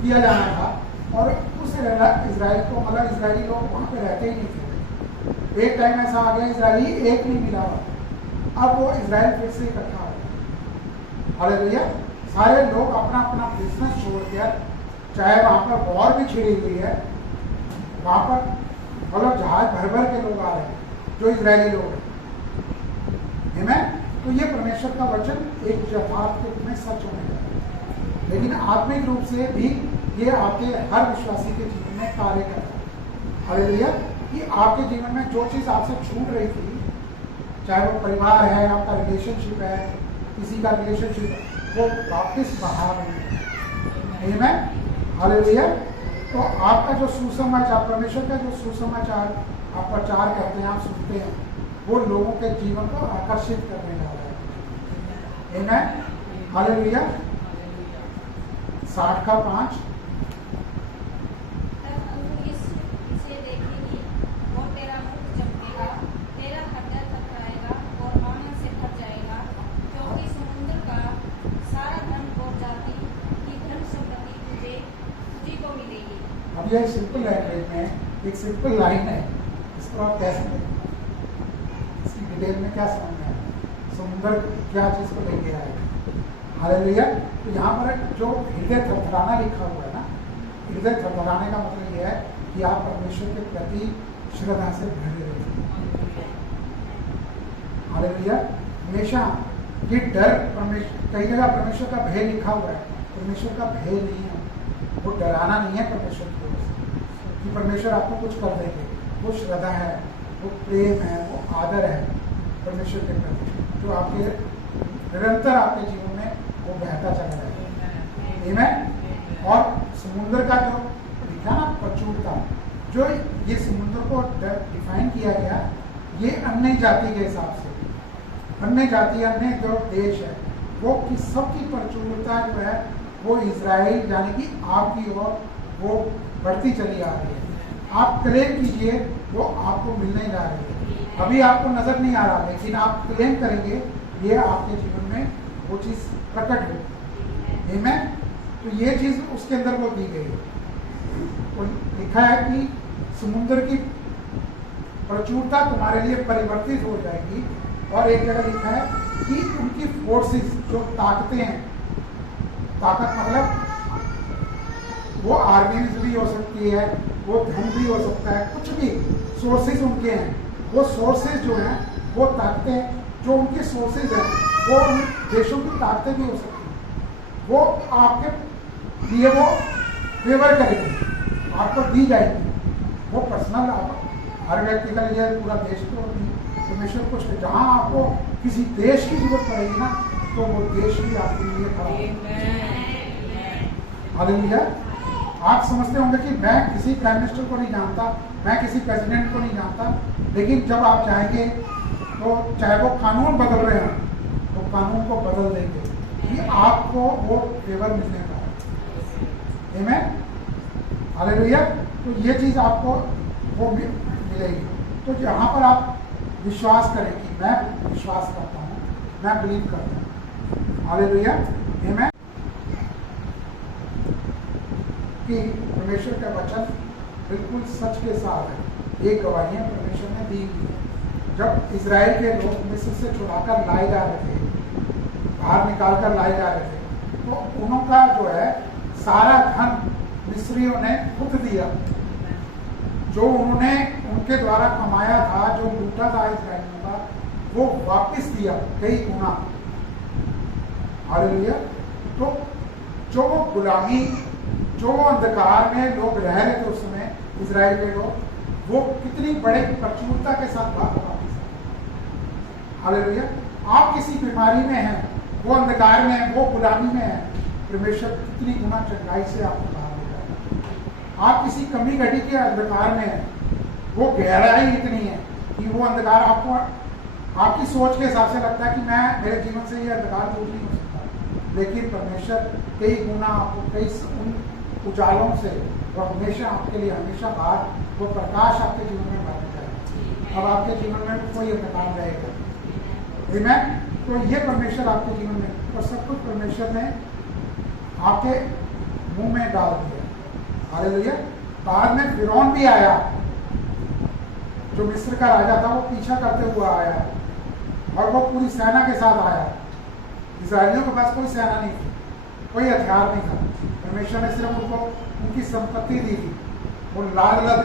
किया जाना था, और उस इजराइल को, मतलब इजरायली लोग वहाँ पे रहते ही नहीं थे। एक टाइम ऐसा आ गया, इजरायली एक नहीं मिला, अब वो इजराइल फिर से इकट्ठा हो गया, हालेलुया। सारे लोग अपना अपना बिजनेस छोड़कर, चाहे वहाँ पर वॉर भी छिड़ी हुई है, वहाँ पर मतलब जहाज भर भर के लोग आ रहे हैं, जो इजरायली लोग हैं, आमीन। तो ये परमेश्वर का वचन एक यथार्थ के रूप में सच होने जा रहा है, लेकिन आत्मिक रूप से भी ये आपके हर विश्वासी के जीवन में कार्य कर रहा है, हालेलुया। कि आपके जीवन में जो चीज़ आपसे छूट रही थी, चाहे वो परिवार है, आपका रिलेशनशिप है, किसी का रिलेशनशिप है, वो वापस बहाल होने, आमीन, हालेलुया। तो आपका जो सुसमाचार, परमेश्वर का जो सुसमाचार आप प्रचार करते हैं, आप सुनते हैं, वो लोगों के जीवन को आकर्षित करने जा रहा है, आमीन, हालेलुया। 60 का 5, तब तू इसे देखेगी और तेरा मुख चमकेगा, तेरा खड्डा थपथपाएगा और आनंद से भर जाएगा, क्योंकि समुद्र का सारा धन और जाति की धन संपत्ति तुझी को मिलेगी। अब ये सिंपल लैंग्वेज में एक सिंपल लाइन है, इसको आप कैसे देखें, इसकी डिटेल में क्या समझ में आए, समुद्र क्या चीज़ को लेके आएगा, हालेलुया। तो यहाँ पर जो हृदय थरथराना लिखा हुआ है ना, हृदय थरथराने का मतलब यह है कि आप परमेश्वर के प्रति श्रद्धा से भरे रहते हैं, हालेलुया। हमेशा ये डर परमेश्वर, कई जगह परमेश्वर का भय लिखा हुआ है, परमेश्वर का भय नहीं है, वो डराना नहीं है परमेश्वर की ओर से कि परमेश्वर आपको कुछ कर देंगे। वो श्रद्धा है, वो प्रेम है, वो आदर है परमेश्वर के प्रति, जो आपके निरंतर आपके जीवन में वो बहता चला जाएगा। आमीन। और समुद्र का जो लिखा ना प्रचुरता, जो ये समुद्र को डिफाइन किया गया, ये अन्य जाति के हिसाब से, अन्य जाति अन्य जो देश है वो की सबकी प्रचुरता जो है वो इजराइल यानी कि आपकी ओर वो बढ़ती चली आ रही है। आप क्लेम कीजिए, वो आपको मिलने जा रही है। अभी आपको नजर नहीं आ रहा, लेकिन आप क्लेम करेंगे, ये आपके जीवन में वो चीज प्रकट हो। आमीन। तो ये चीज उसके अंदर वो दी गई है। तो लिखा है कि समुद्र की प्रचुरता तुम्हारे लिए परिवर्तित हो जाएगी। और एक जगह लिखा है कि उनकी फोर्सेस, जो ताकतें हैं, ताकत मतलब वो आर्मीज भी हो सकती है, वो धन भी हो सकता है, कुछ भी सोर्सेज उनके हैं, वो सोर्सेज जो हैं, वो ताकतें जो उनके सोर्सेज हैं, वो उन देशों की ताकतें भी हो सकती हैं। वो आपके लिए वो फेवर करेगी, आपको दी जाएगी। वो पर्सनल हर व्यक्ति का लिए पूरा देश तो परमेश्वर कुछ, जहाँ आपको किसी देश की जरूरत पड़ेगी ना, तो वो देश भी आपके लिए खड़ा होगा। हालेलुया। आप समझते होंगे कि मैं किसी प्राइम मिनिस्टर को नहीं जानता, मैं किसी प्रेसिडेंट को नहीं जानता, लेकिन जब आप जाएंगे तो चाहे वो कानून बदल रहे हैं तो कानून को बदल देंगे कि आपको वो फेवर मिलने का है। आमीन। हालेलुया। तो ये चीज आपको वो मिलेगी। तो जहाँ पर आप विश्वास करें कि मैं विश्वास करता हूँ, मैं बिलीव करता हूँ, हालेलुया, आमीन, कि परमेश्वर का वचन बिल्कुल सच के साथ है। ये गवाहियाँ परमेश्वर ने दी हुई है। जब इजराइल के लोग मिस्र से छुड़ाकर लाए जा रहे थे, बाहर निकाल कर लाए जा रहे थे, तो उनका जो है सारा धन मिस्रियों ने खुद दिया। जो उन्होंने उनके द्वारा कमाया था, जो लूटा था इजराइलियों का, वो वापस दिया कई गुना। हालेलुया। तो जो वो गुलामी, जो वो अंधकार में लोग रह रहे थे उस समय, इजराइल के लोग, वो कितनी बड़े प्रचुरता के साथ वापस आए। हालेलुया। आप किसी बीमारी में हैं, वो अंधकार में है, वो गुलामी में है, परमेश्वर कितनी गुना चंगाई से आपको बाहर ले जाएगा। आप किसी कमी घटी के अंधकार में हैं, वो गहराई इतनी है कि वो अंधकार आपको आपकी सोच के हिसाब से लगता है कि मैं, मेरे जीवन से ये अंधकार दूर नहीं हो सकता, लेकिन परमेश्वर कई गुना आपको कई उन उजालों से वो हमेशा आपके लिए हमेशा बाहर वो प्रकाश आपके जीवन में बढ़ जाएगा। अब आपके जीवन में कोई अंधकार रहेगा। आमीन। तो ये परमेश्वर आपके जीवन में, और सब कुछ परमेश्वर ने आपके मुंह में डाल दिया। हालेलुया। बाद में फिरौन भी आया, जो मिस्र का राजा था, वो पीछा करते हुए आया और वो पूरी सेना के साथ आया। इस्राएलियों के पास कोई सेना नहीं थी, कोई हथियार नहीं था। परमेश्वर ने सिर्फ उनको उनकी संपत्ति दी थी। वो लाल रथ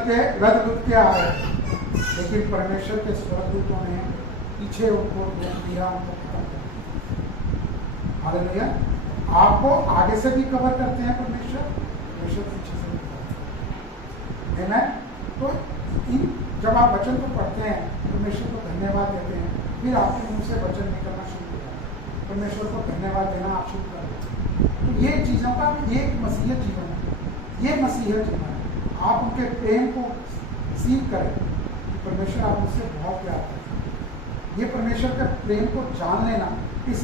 लुट के आ रहे थे, लेकिन परमेश्वर के स्वर्गदूतों ने पीछे उनको रोक दिया, उनको खत्म कर दिया। हालेलुया। आपको आगे से भी कवर करते हैं परमेश्वर, परमेश्वर पीछे से भी कवर करते हैं। तो इन जब आप वचन को पढ़ते हैं, परमेश्वर को धन्यवाद देते हैं, फिर आपके मुंह से वचन निकलना शुरू हो जाता है, परमेश्वर को धन्यवाद देना आप शुरू कर देते हैं। तो ये चीज़ों का ये मसीहत जीवन है, ये मसीहत जीवन है। आप उनके प्रेम को सीख करें कि परमेश्वर आप मुझसे बहुत प्यार करते हैं। ये परमेश्वर के प्रेम को जान लेना, इस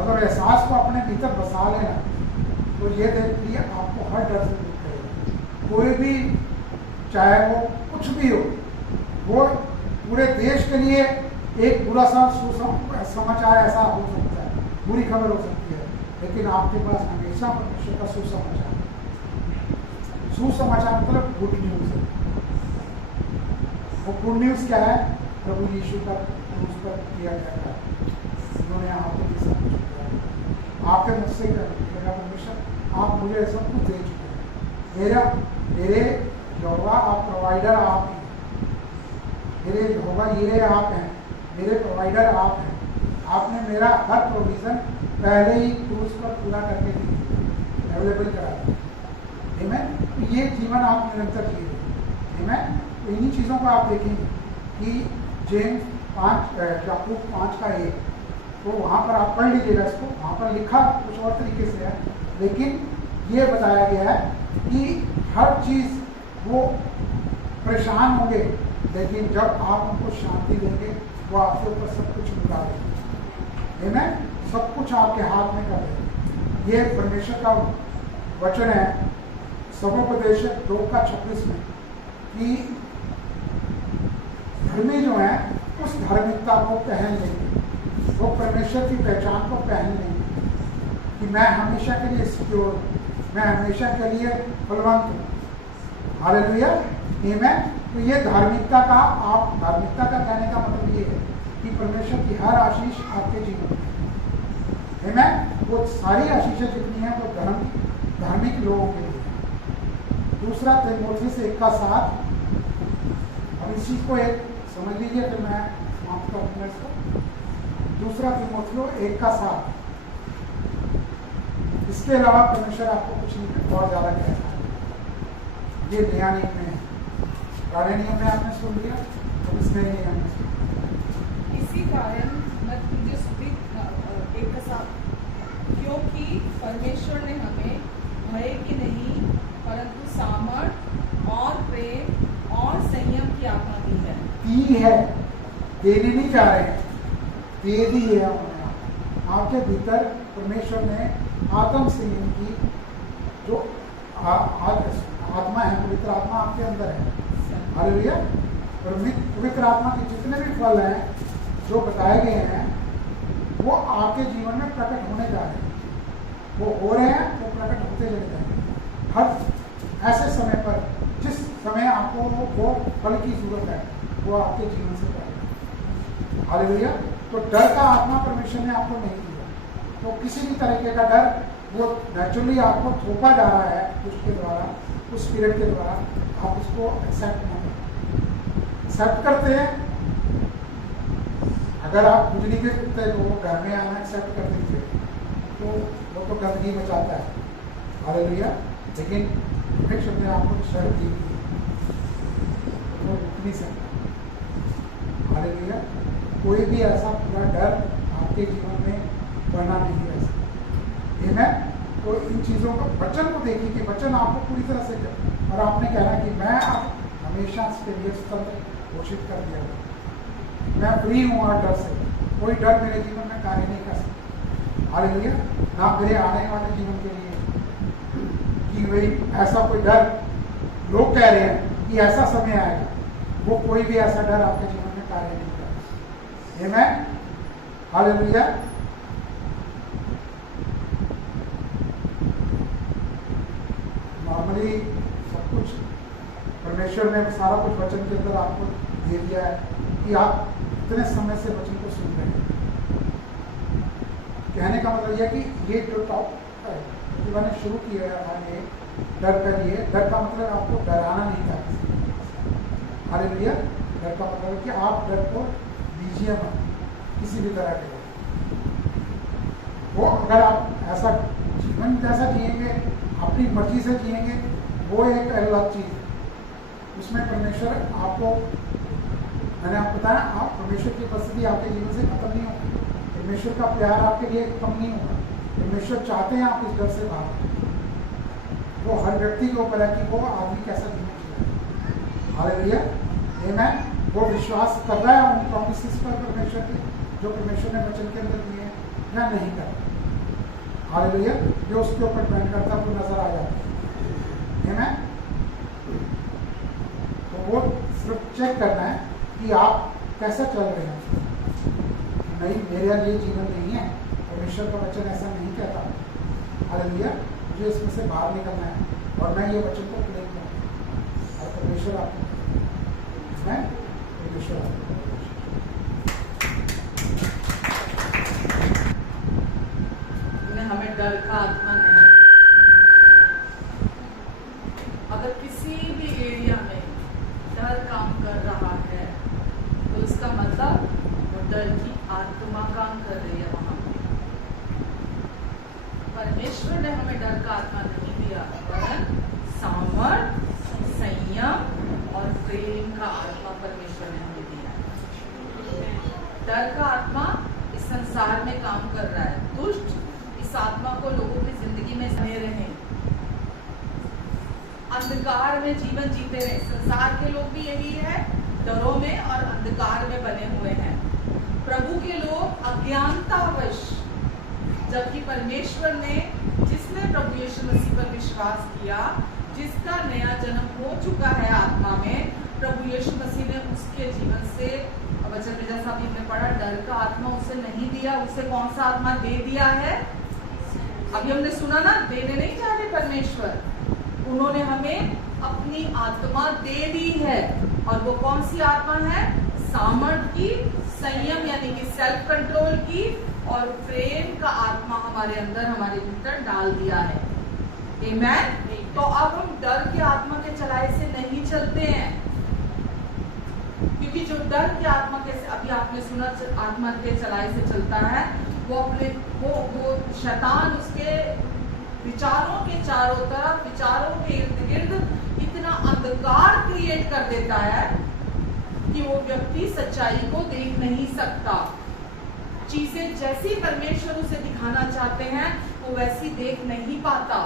अगर एहसास को अपने भीतर बसा लेना, तो ये देख लिए आपको हर डर से दूर करेगा। कोई भी, चाहे वो कुछ भी हो, वो पूरे देश के लिए एक बुरा सा समाचार ऐसा हो सकता है, बुरी खबर हो सकती है, लेकिन आपके पास हमेशा परमेश्वर का सुसमाचार। सुसमाचार मतलब गुड न्यूज है। वो गुड न्यूज क्या है? प्रभु यीशु का क्रूस पर किया गया, उन्होंने आपके लिए सब कुछ किया। आपके मुझसे कहा परमेश्वर आप मुझे सब कुछ दे चुके हैं, मेरे यहोवा आप प्रोवाइडर आप ही। मेरे यहोवा यीरे आप हैं, मेरे प्रोवाइडर आप हैं, आपने मेरा हर प्रोविज़न पहले ही क्रूस पर पूरा करके दी, अवेलेबल करा दिया। आमीन। ये जीवन आप निरंतर जिए। आमीन। तो इन्हीं चीज़ों को आप देखेंगे कि जेम्स 5 याकूब 5:1, तो वहाँ पर आप पढ़ लीजिएगा इसको, वहाँ पर लिखा कुछ और तरीके से है, लेकिन ये बताया गया है कि हर चीज़ वो परेशान होंगे, लेकिन जब आप उनको शांति देंगे वो आपके ऊपर सब कुछ लुटा देंगे। आमीन। सब कुछ आपके हाथ में कर देंगे। ये परमेश्वर का वचन है सभोपदेशक 2:26 में कि धर्मी जो है उस धार्मिकता को पहन लेंगे, वो परमेश्वर की पहचान को पहन लेंगे कि मैं हमेशा के लिए सिक्योर हूँ, मैं हमेशा के लिए बलवंत हूँ। हालेलुया। आमीन। तो ये धार्मिकता का कहने का मतलब ये है कि परमेश्वर की हर आशीष आपके जीवन में। आमीन। वो सारी आशीषें जितनी हैं वो धार्मिक लोगों के लिए। दूसरा तीमुथियुस 1:7, अब इस चीज को एक समझ लीजिए, फिर मैं समाप्त करूंगा इसको। दूसरा तीमुथियुस 1:7, इसके अलावा परमेश्वर आपको कुछ नहीं और ज्यादा कहता है। ये नया नियम में है, पुराने नियम में आपने सुन लिया, अब इस नए नियम में सुन लिया। इसी कारण मैं तुझे सुबह 1:7, क्योंकि परमेश्वर ने हमें भय की नहीं परंतु सामर्थ और प्रेम और संयम की आज्ञा दी है। दी है, देने नहीं जा रहे हैं, दे दी है उन्होंने। आपके भीतर परमेश्वर ने आत्म संयम की जो आत्मा है, पवित्र आत्मा आपके अंदर है। हालेलुया। पवित्र आत्मा के जितने भी फल हैं जो बताए गए हैं वो आपके जीवन में प्रकट होने जा रहे हैं, वो हो रहे हैं, वो प्रकट होते चले जाएंगे। हर ऐसे समय पर जिस समय आपको वो फल की जरूरत है वो आपके जीवन से पड़ेगा। हालेलुया। तो डर का आत्मा परमेश्वर ने आपको नहीं दिया, तो किसी भी तरीके का डर वो नेचुरली आपको थोपा जा रहा है उसके द्वारा, उस स्पिरिट के द्वारा, आप उसको एक्सेप्ट करते हैं। अगर आप बिजली के कुत्ते को घर में आना एक्सेप्ट कर दीजिए तो वो तो गंदगी मचाता है। हालेलुया। लेकिन परमेश्वर ने आपको शर्त दी थी, वो रुक नहीं सकता। हालेलुया। कोई भी ऐसा पूरा डर आपके जीवन में बना नहीं रह सकता। आमीन। तो इन चीज़ों को, वचन को देखिए कि वचन आपको पूरी तरह से, और आपने कहना कि मैं अब हमेशा इसके लिए स्वतंत्र घोषित कर दिया गया, मैं फ्री हूँ और डर से, कोई डर मेरे जीवन में कार्य नहीं कर सकता। हालेलुया। ना मेरे आने वाले जीवन के लिए कि भाई ऐसा कोई डर, लोग कह रहे हैं कि ऐसा समय आएगा, वो कोई भी ऐसा डर आपके जीवन में कार्य नहीं करेगा। आमीन। हालेलुया। नॉर्मली सब कुछ परमेश्वर ने सारा कुछ वचन के अंदर आपको दे दिया है कि आप इतने समय से वचन को सुन रहे हैं। कहने का मतलब यह कि ये जो टॉप है जो मैंने शुरू किया था, ये डर करिए, डर का मतलब आपको डराना नहीं था। हालेलुया। डर का मतलब है कि आप डर को दीजिए मत किसी भी तरह के। वो अगर आप ऐसा जीवन जैसा जिएंगे, अपनी मर्जी से जिएंगे, वो एक अलग चीज़ है। उसमें परमेश्वर आपको, मैंने आपको बताया, आप परमेश्वर की उपस्थिति आपके जीवन से खत्म नहीं होगी, परमेश्वर का प्यार आपके लिए कम नहीं होगा। परमेश्वर चाहते हैं आप इस डर से बाहर। वो हर व्यक्ति के ऊपर है कि वो आदमी कैसा जीवन जिए। हालेलुया। आमीन। वो विश्वास कर रहा है उन प्रॉमिसेस पर परमेश्वर के, जो परमेश्वर ने वचन के अंदर दिए हैं, या नहीं कर रहा। हालेलुया। जो उसके ऊपर डिपेंड करता है वो नजर आ जाता है। आमीन। तो वो सिर्फ चेक करना है कि आप कैसा चल रहे हैं। नहीं, मेरे लिए जीवन नहीं है, परमेश्वर का वचन ऐसा नहीं कहता। हालेलुया। मुझे इसमें से बाहर निकलना है और मैं ये वचन को क्लेम करूँ, और परमेश्वर आपको, मैं परमेश्वर आपको। हमें डर का आत्मा नहीं। अगर किसी भी एरिया में डर काम कर रहा है परमेश्वर ने हमें डर का आत्मा नहीं दिया, वरन सामर्थ, संयम और प्रेम का आत्मा परमेश्वर ने हमें दिया। डर का आत्मा इस संसार में काम कर रहा है। दुष्ट इस आत्मा को लोगों की जिंदगी में सहे रहे, अंधकार में जीवन जीते रहे। संसार के लोग भी यही है, डरों में और अंधकार में बने हुए हैं। प्रभु के लोग अज्ञानतावश, जबकि परमेश्वर ने, जिसने प्रभु यीशु मसीह पर विश्वास किया, जिसका नया जन्म हो चुका है आत्मा में, प्रभु यीशु मसीह ने उसके जीवन से, वचन में जैसा अभी हमने पढ़ा, डर का आत्मा उसे नहीं दिया। उसे कौन सा आत्मा दे दिया है? अभी हमने सुना ना, देने नहीं चाहते परमेश्वर, उन्होंने हमें अपनी आत्मा दे दी है। और वो कौन सी आत्मा है? सामर्थ की, संयम यानी कि सेल्फ कंट्रोल की, और प्रेम का आत्मा हमारे अंदर, हमारे भीतर डाल दिया है। आमेन। तो अब हम डर के आत्मा के चलाए से नहीं चलते हैं, क्योंकि जो डर के आत्मा के, अभी आपने सुना, आत्मा के चलाए से चलता है, वो अपने वो शैतान उसके विचारों के चारों तरफ, विचारों के इर्द गिर्द इतना अंधकार क्रिएट कर देता है कि वो व्यक्ति सच्चाई को देख नहीं सकता। चीजें जैसी परमेश्वर उसे दिखाना चाहते हैं वो वैसी देख नहीं पाता।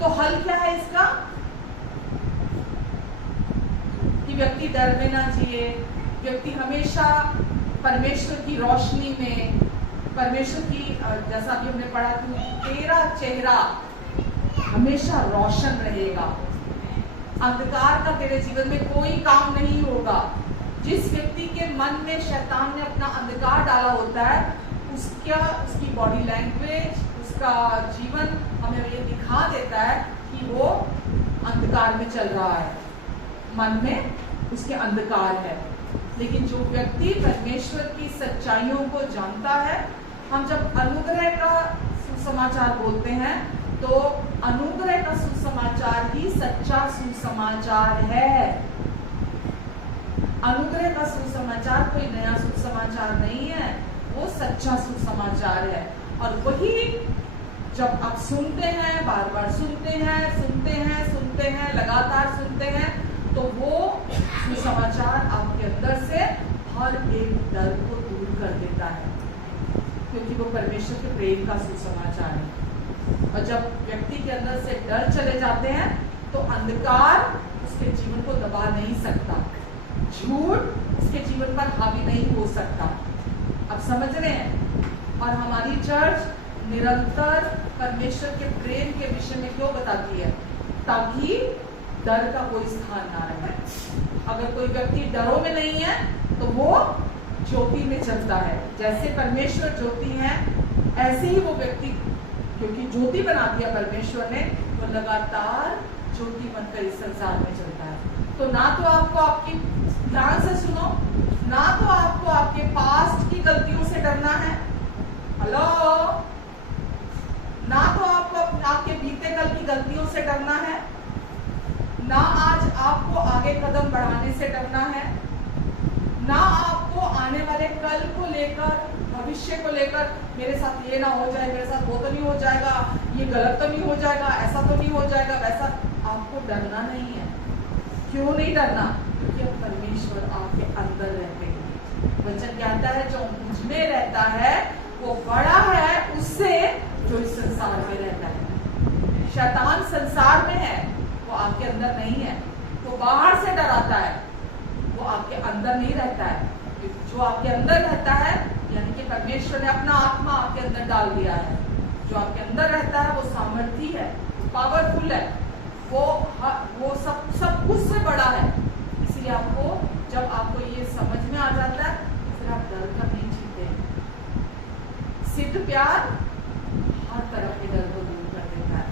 तो हल क्या है इसका? कि व्यक्ति डर में ना जिए, व्यक्ति हमेशा परमेश्वर की रोशनी में, परमेश्वर की, जैसा कि हमने पढ़ा, तेरा चेहरा हमेशा रोशन रहेगा, अंधकार का तेरे जीवन में कोई काम नहीं होगा। जिस व्यक्ति के मन में शैतान ने अपना अंधकार डाला होता है, उसकी बॉडी लैंग्वेज, उसका जीवन हमें ये दिखा देता है कि वो अंधकार में चल रहा है, मन में उसके अंधकार है। लेकिन जो व्यक्ति परमेश्वर की सच्चाइयों को जानता है, हम जब अनुग्रह का सुसमाचार बोलते हैं, तो अनुग्रह का सुसमाचार ही सच्चा सुसमाचार है। अनुग्रह का सुसमाचार कोई नया सुसमाचार नहीं है, वो सच्चा सुसमाचार है। और वही जब आप सुनते हैं, बार बार सुनते हैं, लगातार सुनते हैं, तो वो सुसमाचार आपके अंदर से हर एक डर को दूर कर देता है, क्योंकि वो परमेश्वर के प्रेम का सुसमाचार है। और जब व्यक्ति के अंदर से डर चले जाते हैं, तो अंधकार उसके जीवन को दबा नहीं सकता, झूठ उसके जीवन पर हावी नहीं हो सकता। अब समझ रहे हैं? और हमारी चर्च निरंतर परमेश्वर के प्रेम के विषय में क्यों बताती है? ताकि डर का कोई स्थान ना रहे। अगर कोई व्यक्ति डरों में नहीं है, तो वो ज्योति में चलता है। जैसे परमेश्वर ज्योति है, ऐसे ही वो व्यक्ति, क्योंकि ज्योति बना दिया परमेश्वर ने, वो लगातार ज्योति बनकर इस संसार में चलता है। तो ना तो आपको आपकी, ध्यान से सुनो, ना तो आपको आपके पास्ट की गलतियों से डरना है, हेलो, ना तो आपको आपके बीते कल की गलतियों से डरना है, ना आज आपको आगे कदम बढ़ाने से डरना है, ना आपको आने वाले कल को लेकर, भविष्य को लेकर, मेरे साथ ये ना हो जाए, मेरे साथ वो तो नहीं हो जाएगा, ये गलत तो नहीं हो जाएगा, ऐसा तो नहीं हो जाएगा, वैसा आपको डरना नहीं है। क्यों नहीं डरना? क्योंकि अब परमेश्वर आपके अंदर रहते हैं। वचन कहता है जो मुझ में रहता है वो बड़ा है उससे जो इस संसार में रहता है। शैतान संसार में है, वो आपके अंदर नहीं है। वो बाहर से डराता है, वो आपके अंदर नहीं रहता है। जो आपके अंदर रहता है, यानी कि परमेश्वर ने अपना आत्मा आपके अंदर डाल दिया है। जो आपके अंदर रहता है वो सामर्थी है, पावरफुल है, वो सब कुछ से बड़ा है। इसलिए आपको, जब आपको ये समझ में आ जाता है, फिर आप डर कर नहीं जीते। सिद्ध प्यार हर तरह के डर को दूर कर देता है।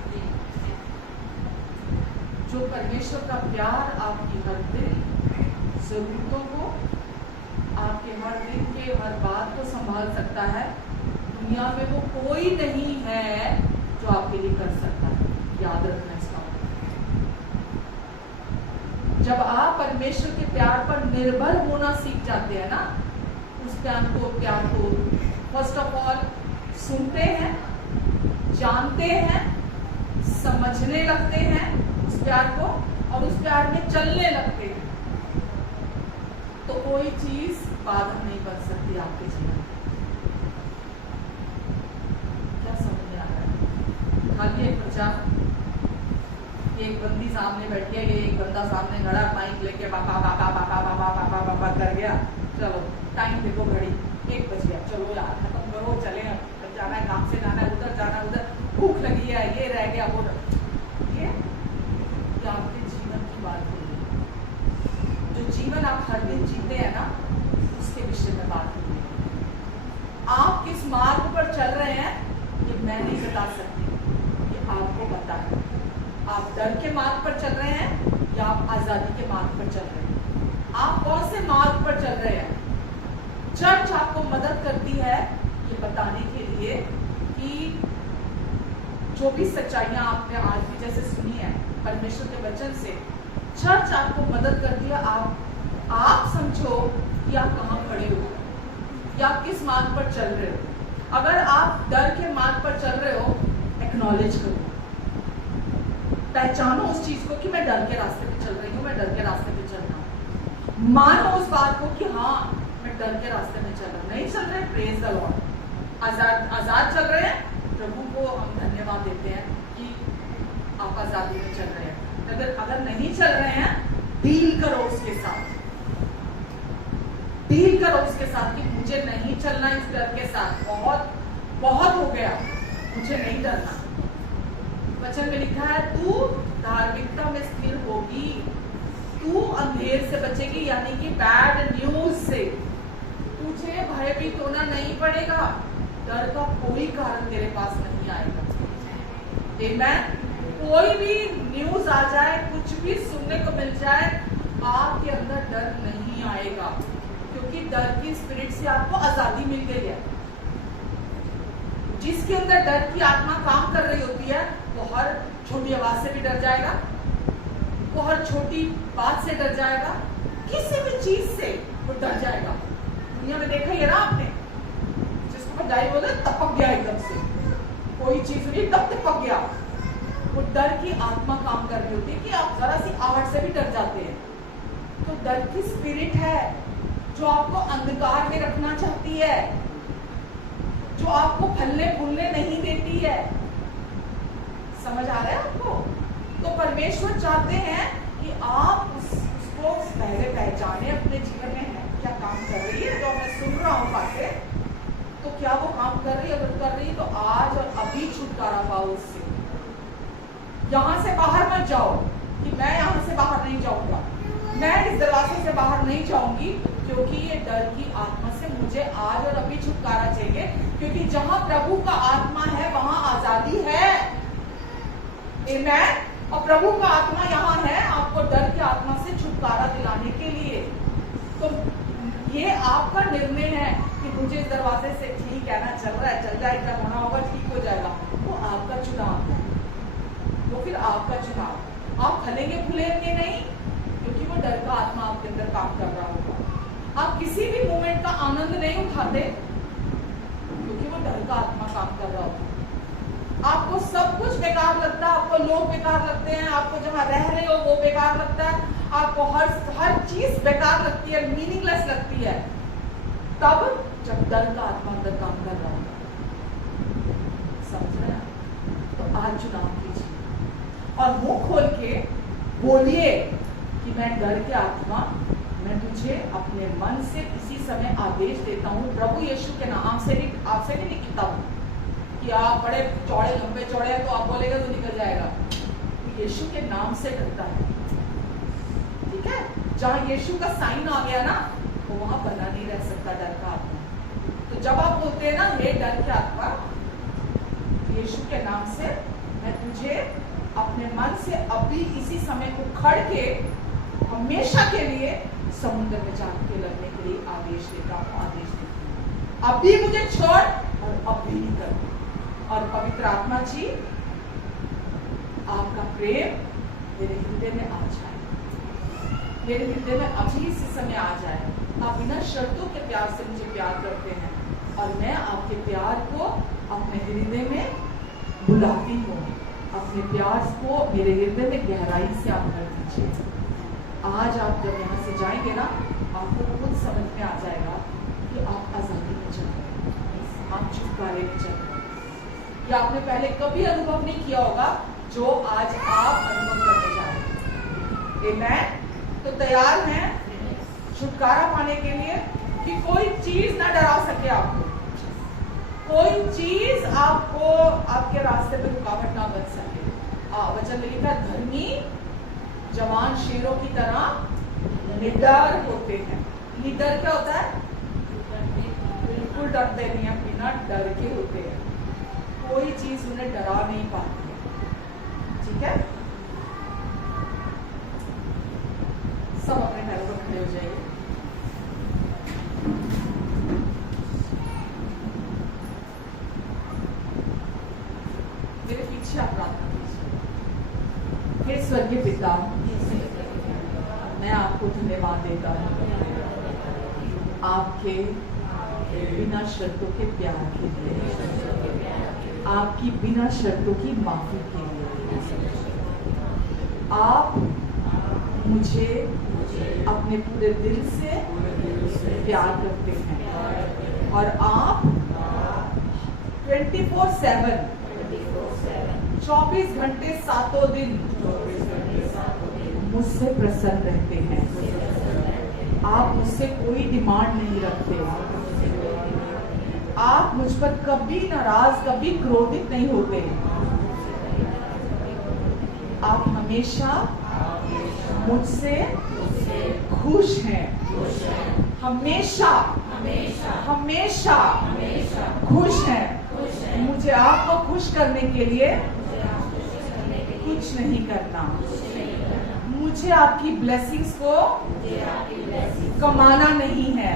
जो परमेश्वर का प्यार आपकी हर दिन जरूरतों को, आपके हर दिन के हर बात को संभाल सकता है, दुनिया में वो कोई नहीं है जो आपके लिए कर सकता है। याद रखना इसका। जब आप परमेश्वर के प्यार पर निर्भर होना सीख जाते हैं ना, उस प्यार को फर्स्ट ऑफ ऑल सुनते हैं, जानते हैं, समझने लगते हैं उस प्यार को और उस प्यार में चलने लगते हैं, तो कोई चीज बाधा नहीं बन सकती आपके जीवन में। क्या समझ में आ रहा है? खाली एक प्रचार, एक बंदी सामने बैठी है, ये एक बंदा सामने खड़ा माइक लेके बाबा बाबा बाबा बाबा बाबा बाबा कर गया, चलो टाइम देखो घड़ी 1 बज गया, चलो यार खत्म करो, चले अब जाना है, काम से जाना है, उधर जाना है, उधर भूख लगी है, ये रह गया वो ये आपके जीवन की बात है। जो जीवन आप हर दिन जीते हैं ना, उसके विषय में बात हो रही है। आप किस मार्ग पर चल रहे हैं ये मैं नहीं बता सकती, ये आपको पता है। आप डर के मार्ग पर चल रहे हैं या आप आजादी के मार्ग पर चल रहे हैं? आप कौन से मार्ग पर चल रहे हैं? चर्च आपको मदद करती है ये बताने के लिए कि जो भी सच्चाइयां आपने आज भी जैसे सुनी है परमेश्वर के वचन से, चर्च आपको मदद करती है। आप समझो कि आप कहाँ खड़े हो या आप किस मार्ग पर चल रहे हो। अगर आप डर के मार्ग पर चल रहे हो, एक्नॉलेज करो, पहचानो उस चीज को कि मैं डर के रास्ते पे चल रही हूँ, मैं डर के रास्ते पे चल रहा हूँ। मानो उस बात को कि हाँ मैं डर के रास्ते में चल रहा हूँ। नहीं चल रहे, प्रेज द लॉर्ड, आजाद चल रहे हैं, प्रभु को हम धन्यवाद देते हैं कि आप आजादी में चल रहे हैं। अगर नहीं चल रहे हैं, डील करो उसके साथ, डील करो उसके साथ कि मुझे नहीं चलना इस डर के साथ, बहुत बहुत हो गया, मुझे नहीं डरना। वचन में लिखा है तू धार्मिकता में स्थिर होगी, तू अंधेर से बचेगी, यानी कि बैड न्यूज से तुझे भयभीत होना नहीं पड़ेगा। डर का कोई कारण तेरे पास नहीं आएगा। आमेन। कोई भी न्यूज आ जाए, कुछ भी सुनने को मिल जाए, आपके अंदर डर नहीं आएगा, क्योंकि डर की स्पिरिट से आपको आजादी मिल गई है। जिसके अंदर डर की आत्मा काम कर रही होती है, वो हर छोटी आवाज से भी डर जाएगा, वो हर छोटी बात से डर जाएगा, किसी भी चीज से वो डर जाएगा। दुनिया में देखा ही है ना आपने, जिसको बजाई बोले टपक गया एकदम से, कोई चीज हुई तब टपक गया। वो डर की आत्मा काम कर रही होती है कि आप जरा सी आहट से भी डर जाते हैं। तो डर की स्पिरिट है जो आपको अंधकार में रखना चाहती है, जो आपको फलने फूलने नहीं देती है। समझ आ रहा है आपको? तो परमेश्वर चाहते हैं कि आप उसको पहले पहचाने अपने जीवन में है क्या काम कर रही है। जो मैं सुन रहा हूँ बातें, तो क्या वो काम कर रही है? अगर कर रही है तो आज और अभी छुटकारा पाओ उससे। यहाँ से बाहर मत जाओ कि मैं यहाँ से बाहर नहीं जाऊंगा, मैं इस दरवाजे से बाहर नहीं जाऊंगी, क्योंकि ये डर की आत्मा से मुझे आज और अभी छुटकारा चाहिए। क्योंकि जहां प्रभु का आत्मा है वहां आजादी है। आमेन। और प्रभु का आत्मा यहाँ है आपको डर की आत्मा से छुटकारा दिलाने के लिए। तो ये आपका निर्णय है कि मुझे इस दरवाजे से ठीक है ना, चल रहा है, चल जाए, जब होना होगा ठीक हो जाएगा। वो आपका चुनाव है, वो फिर आपका चुनाव। आप फलेंगे फूलेंगे नहीं, क्योंकि वो डर का आत्मा आपके अंदर काम कर रहा होगा। आप किसी भी मोमेंट का आनंद नहीं उठाते, क्योंकि वो डर का आत्मा काम कर रहा होगा। आपको सब कुछ बेकार लगता है, आपको लोग बेकार लगते हैं, आपको जहां रह रहे हो वो बेकार लगता है, आपको हर चीज बेकार लगती है, मीनिंगलेस लगती है, तब जब डर का आत्मा अंदर काम कर रहा होगा। समझ रहे हैं? तो आज चुनाव कीजिए और मुंह खोल के बोलिए कि मैं डर के आत्मा, मैं तुझे अपने मन से इसी समय आदेश देता हूँ, प्रभु यीशु के नाम से भी, आपसे भी लिखता हूँ कि आप बड़े चौड़े लंबे चौड़े हैं तो आप बोलेगा तो निकल जाएगा। तो यीशु के नाम से डरता है, ठीक है? जहाँ यीशु का साइन आ गया ना, वो वहां बना नहीं रह सकता डर का आत्मा। तो जब आप बोलते हैं ना, हे डर के आत्मा, यीशु के नाम से मैं तुझे अपने मन से अभी इसी समय को खड़ के हमेशा के लिए समुद्र में जान के लगने के लिए आदेश देता हूँ, आदेश देता हूँ। अभी मुझे छोड़ और अभी नहीं कर। और पवित्र आत्मा जी, आपका प्रेम मेरे हृदय में आ जाए, मेरे हृदय में अभी इस समय आ जाए। आप बिना शर्तों के प्यार से मुझे प्यार करते हैं और मैं आपके प्यार को अपने हृदय में बुलाती हूँ। अपने प्यार को मेरे हृदय में गहराई से आप कर दीजिए। आज आप जब यहाँ से जाएंगे ना, आपको खुद समझ में आ जाएगा कि आप आज़ादी में चल रहे हैं, आप छुटकारे में चल रहे हैं। कि आपने पहले कभी अनुभव नहीं किया होगा जो आज आप अनुभव करने जा रहे हैं। आमेन। तो तैयार हैं छुटकारा पाने के लिए कि कोई चीज ना डरा सके आपको, कोई चीज आपको आपके रास्ते पे रुकावट ना बन सके। वचन में लिखा, धर्मी जवान शेरों की तरह निडर होते हैं। निडर क्या होता है? बिल्कुल डरते नहीं है, बिना डर के होते हैं। कोई चीज उन्हें डरा नहीं पाती है। ठीक है, सब अपने पैरों पर खड़े हो जाइए। मेरे पीछे आप प्रार्थना कीजिए। हे स्वर्गीय पिता, मैं आपको धन्यवाद देता हूँ आपके बिना शर्तों के प्यार के लिए, आपकी बिना शर्तों की माफी के लिए। आप मुझे अपने पूरे दिल से प्यार करते हैं और आप 24/7 24 घंटे 7 दिन मुझसे प्रसन्न रहते हैं। आप मुझसे कोई डिमांड नहीं रखते। आप मुझ पर कभी नाराज, कभी क्रोधित नहीं होते। आप हमेशा मुझसे खुश हैं, हमेशा हमेशा खुश हैं। मुझे आपको खुश करने के लिए कुछ नहीं करना। मुझे आपकी ब्लेसिंग्स को कमाना नहीं है,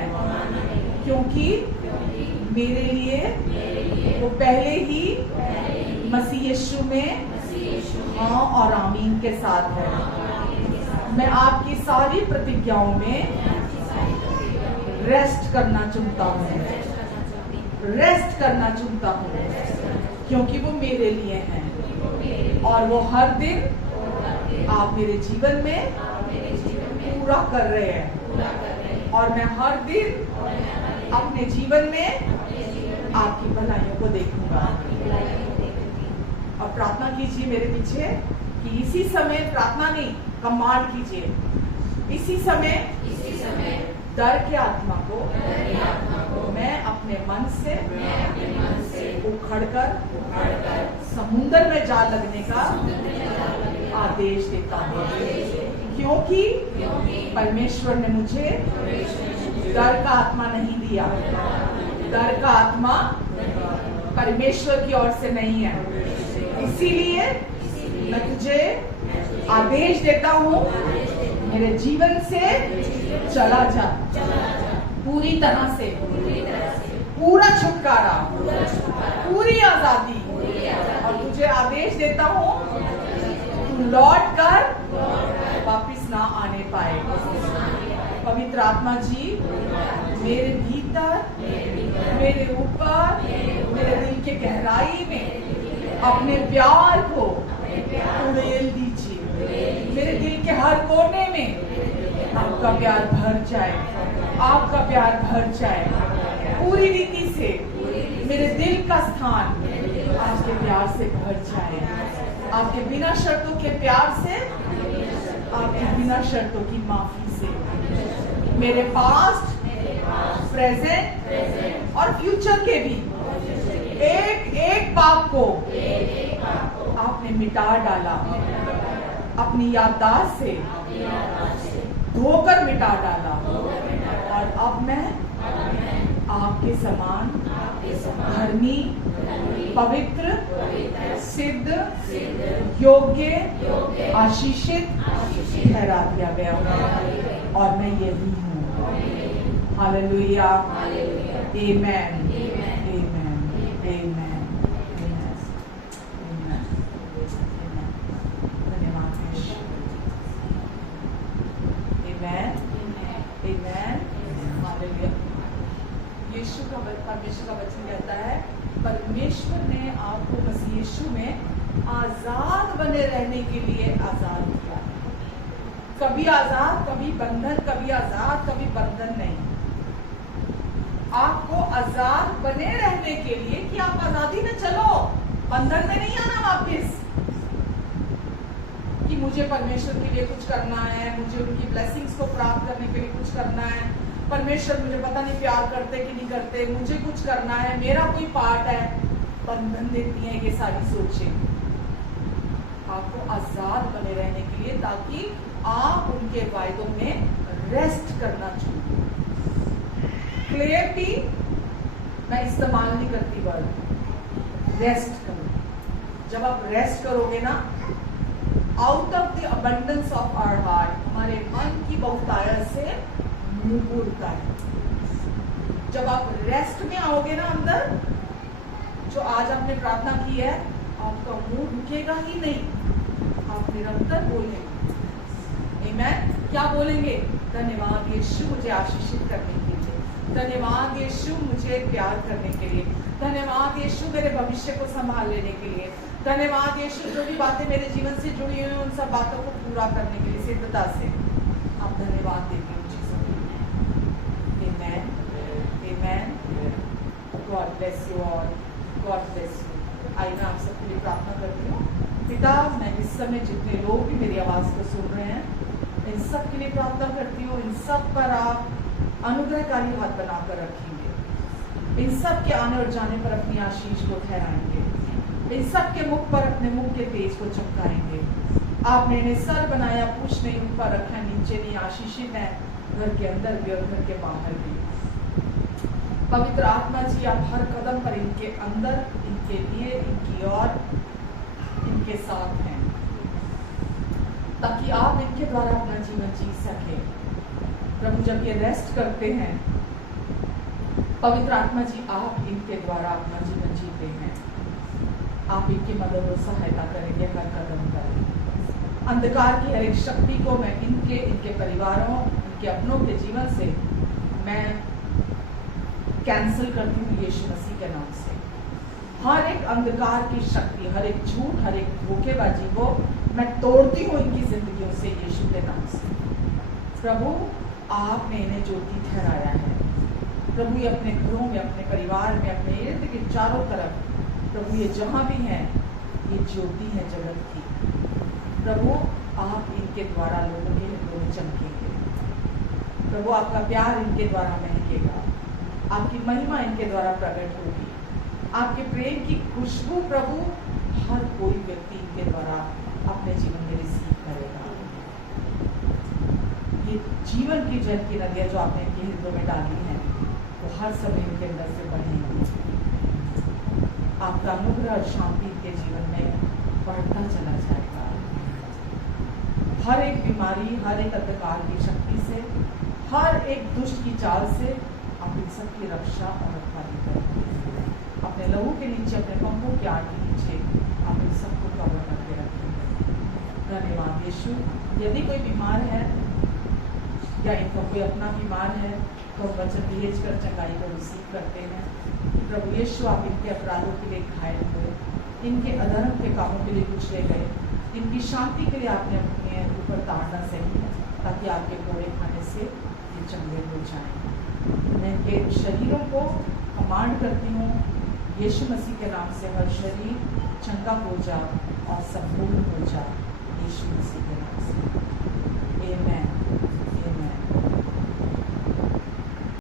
क्योंकि मेरे लिए वो पहले ही मसीह यीशु में हाँ और आमीन के साथ है। मैं आपकी सारी प्रतिज्ञाओं में रेस्ट करना चुनता हूँ, रेस्ट करना चुनता हूँ, क्योंकि वो मेरे लिए हैं और वो हर दिन आप मेरे जीवन में पूरा कर रहे हैं। और मैं हर दिन अपने जीवन में आपकी भलाइयों को देखूंगा। और प्रार्थना कीजिए मेरे पीछे कि इसी समय, प्रार्थना नहीं कमांड कीजिए, इसी समय डर के आत्मा को मैं अपने मन से उखड़कर समुद्र में जा लगने का आदेश देता हूँ, क्योंकि परमेश्वर ने मुझे डर का आत्मा नहीं दिया। डर का आत्मा परमेश्वर की ओर से नहीं है। इसीलिए मैं तुझे आदेश देता हूँ, मेरे जीवन से चला जा, पूरी तरह से, पूरा छुटकारा, पूरी आजादी। और तुझे आदेश देता हूँ, तू लौट कर वापिस ना आने पाए। पवित्र आत्मा जी मेरे भीतर, मेरे ऊपर, मेरे दिल के गहराई में अपने प्यार को उड़ेल दीजिए। मेरे दिल के हर कोने में आपका प्यार भर जाए, आपका प्यार भर जाए। पूरी रीति से मेरे दिल का स्थान आपके प्यार से भर जाए, आपके बिना शर्तों के प्यार से, आपके बिना शर्तों की माफी से। मेरे पास्ट, प्रेजेंट और फ्यूचर के भी एक एक पाप को आपने मिटा डाला, अपनी याददाश्त से धोकर मिटा डाला। और अब मैं आपके समान धर्मी, पवित्र, सिद्ध, योग्य, आशीषित ठहरा दिया गया हूँ और मैं यही हूँ। हालेलुया, आमेन, आमेन, आमेन, धन्यवाद यीशु। आमेन, आमेन, हालेलुया। यीशु का परमेश्वर का वचन वचन कहता है परमेश्वर ने आपको मसीह यीशु में आजाद बने रहने के लिए आजाद किया है। कभी आजाद, कभी बंधन, कभी आजाद, कभी बंधन नहीं। आपको आजाद बने रहने के लिए कि आप आजादी में चलो, बंधन में नहीं आना वापिस कि मुझे परमेश्वर के लिए कुछ करना है, मुझे उनकी ब्लेसिंग्स को प्राप्त करने के लिए कुछ करना है, परमेश्वर मुझे पता नहीं प्यार करते कि नहीं करते, मुझे कुछ करना है, मेरा कोई पार्ट है। बंधन देती है ये सारी सोचें आपको आजाद बने रहने के लिए, ताकि आप उनके वायदों में रेस्ट करना चाहिए। क्लियरली मैं इस्तेमाल नहीं करती वर्ड, रेस्ट करो। जब आप रेस्ट करोगे ना, out of the abundance of our heart, हमारे मन की बहुतायत से मुंह उड़ता है। जब आप रेस्ट में आओगे ना अंदर, जो आज आपने प्रार्थना की है, आपका मुंह रुकेगा ही नहीं, आप निरंतर बोलेंगे। आमीन। क्या बोलेंगे? धन्यवाद यीशु मुझे आशीषित करने के लिए, धन्यवाद यीशु मुझे प्यार करने के लिए, धन्यवाद यीशु मेरे भविष्य को संभाल लेने के लिए, धन्यवाद यीशु जो भी बातें मेरे जीवन से जुड़ी हुई हैं उन सब बातों को पूरा करने के लिए सिद्धता से आप धन्यवाद देंगे उन चीजों के लिए। आमीन, आमीन। God bless you all, God bless you. आइए मैं आप सबके लिए प्रार्थना करती हूँ। पिता, मैं इस समय जितने लोग भी मेरी आवाज को सुन रहे हैं, इन सब के लिए प्रार्थना करती हूँ। इन सब पर आप अनुग्रहकारी हाथ बनाकर रखेंगे, इन सब के आने और जाने पर अपनी आशीष को ठहराएंगे, इन सब के मुख पर अपने मुख के तेज को चमकाएंगे। आपने इन्हें सर बनाया, पूछ नहीं ऊपर रखा, नीचे नहीं, आशीषित है घर के अंदर भी और घर के बाहर भी। पवित्र आत्मा जी, आप हर कदम पर इनके अंदर, इनके लिए, इनकी ओर, इनके साथ हैं, ताकि आप इनके द्वारा अपना जीवन जी सके। प्रभु, जब ये रेस्ट करते हैं, पवित्र आत्मा जी आप इनके द्वारा अपना जीवन जीते हैं। आप इनकी मदद और सहायता करेंगे हर कदम पर। अंधकार की हर एक शक्ति को मैं इनके परिवारों, इनके अपनों के जीवन से मैं कैंसिल करती हूँ यीशु मसीह के नाम से। हर एक अंधकार की शक्ति, हर एक झूठ, हर एक धोखेबाजी को मैं तोड़ती हूँ इनकी जिंदगियों से यीशु के नाम से। प्रभु, आपने इन्हें ज्योति ठहराया है। प्रभु, ये अपने घरों में, अपने परिवार में, अपने इर्द गिर्द चारों तरफ, प्रभु ये जहाँ भी हैं, ये ज्योति है जगत की। प्रभु, आप इनके द्वारा लोगों के हृदयों में चमकेंगे। प्रभु, आपका प्यार इनके द्वारा महकेगा, आपकी महिमा इनके द्वारा प्रकट होगी, आपके प्रेम की खुशबू प्रभु हर कोई व्यक्ति इनके द्वारा अपने जीवन में रिसीव करेगा। ये जीवन की जल की नदियां जो आपने इनके हृदयों में डाली हैं, वो हर समय इनके अंदर से बढ़ेंगी। आपका अनुग्रह और शांति इनके जीवन में बढ़ता चला जाएगा। हर एक बीमारी, हर एक अंधकार की शक्ति से, हर एक दुष्ट की चाल से आप इन सबकी रक्षा और रखवाली करेंगे। अपने लहू के नीचे, अपने पंखों के आड़ के नीचे आप इन सबको कवर करके रखेंगे। धन्यवाद यीशु। यदि कोई बीमार है या इनका कोई अपना बीमार है, तो वचन भेज कर चंगाई को रिसीव करते हैं। प्रभु यीशु, आप इनके अपराधों के लिए घायल हुए, इनके अधर्म के कामों के लिए कुचले गए, इनकी शांति के लिए आपने अपने ऊपर ताड़ना सही, ताकि आपके कोड़े खाने से ये चंगे हो जाएं। मैं इनके शरीरों को कमांड करती हूँ यीशु मसीह के नाम से, हर शरीर चंगा हो जा और संपूर्ण हो जा यीशु मसीह के नाम से। आमीन।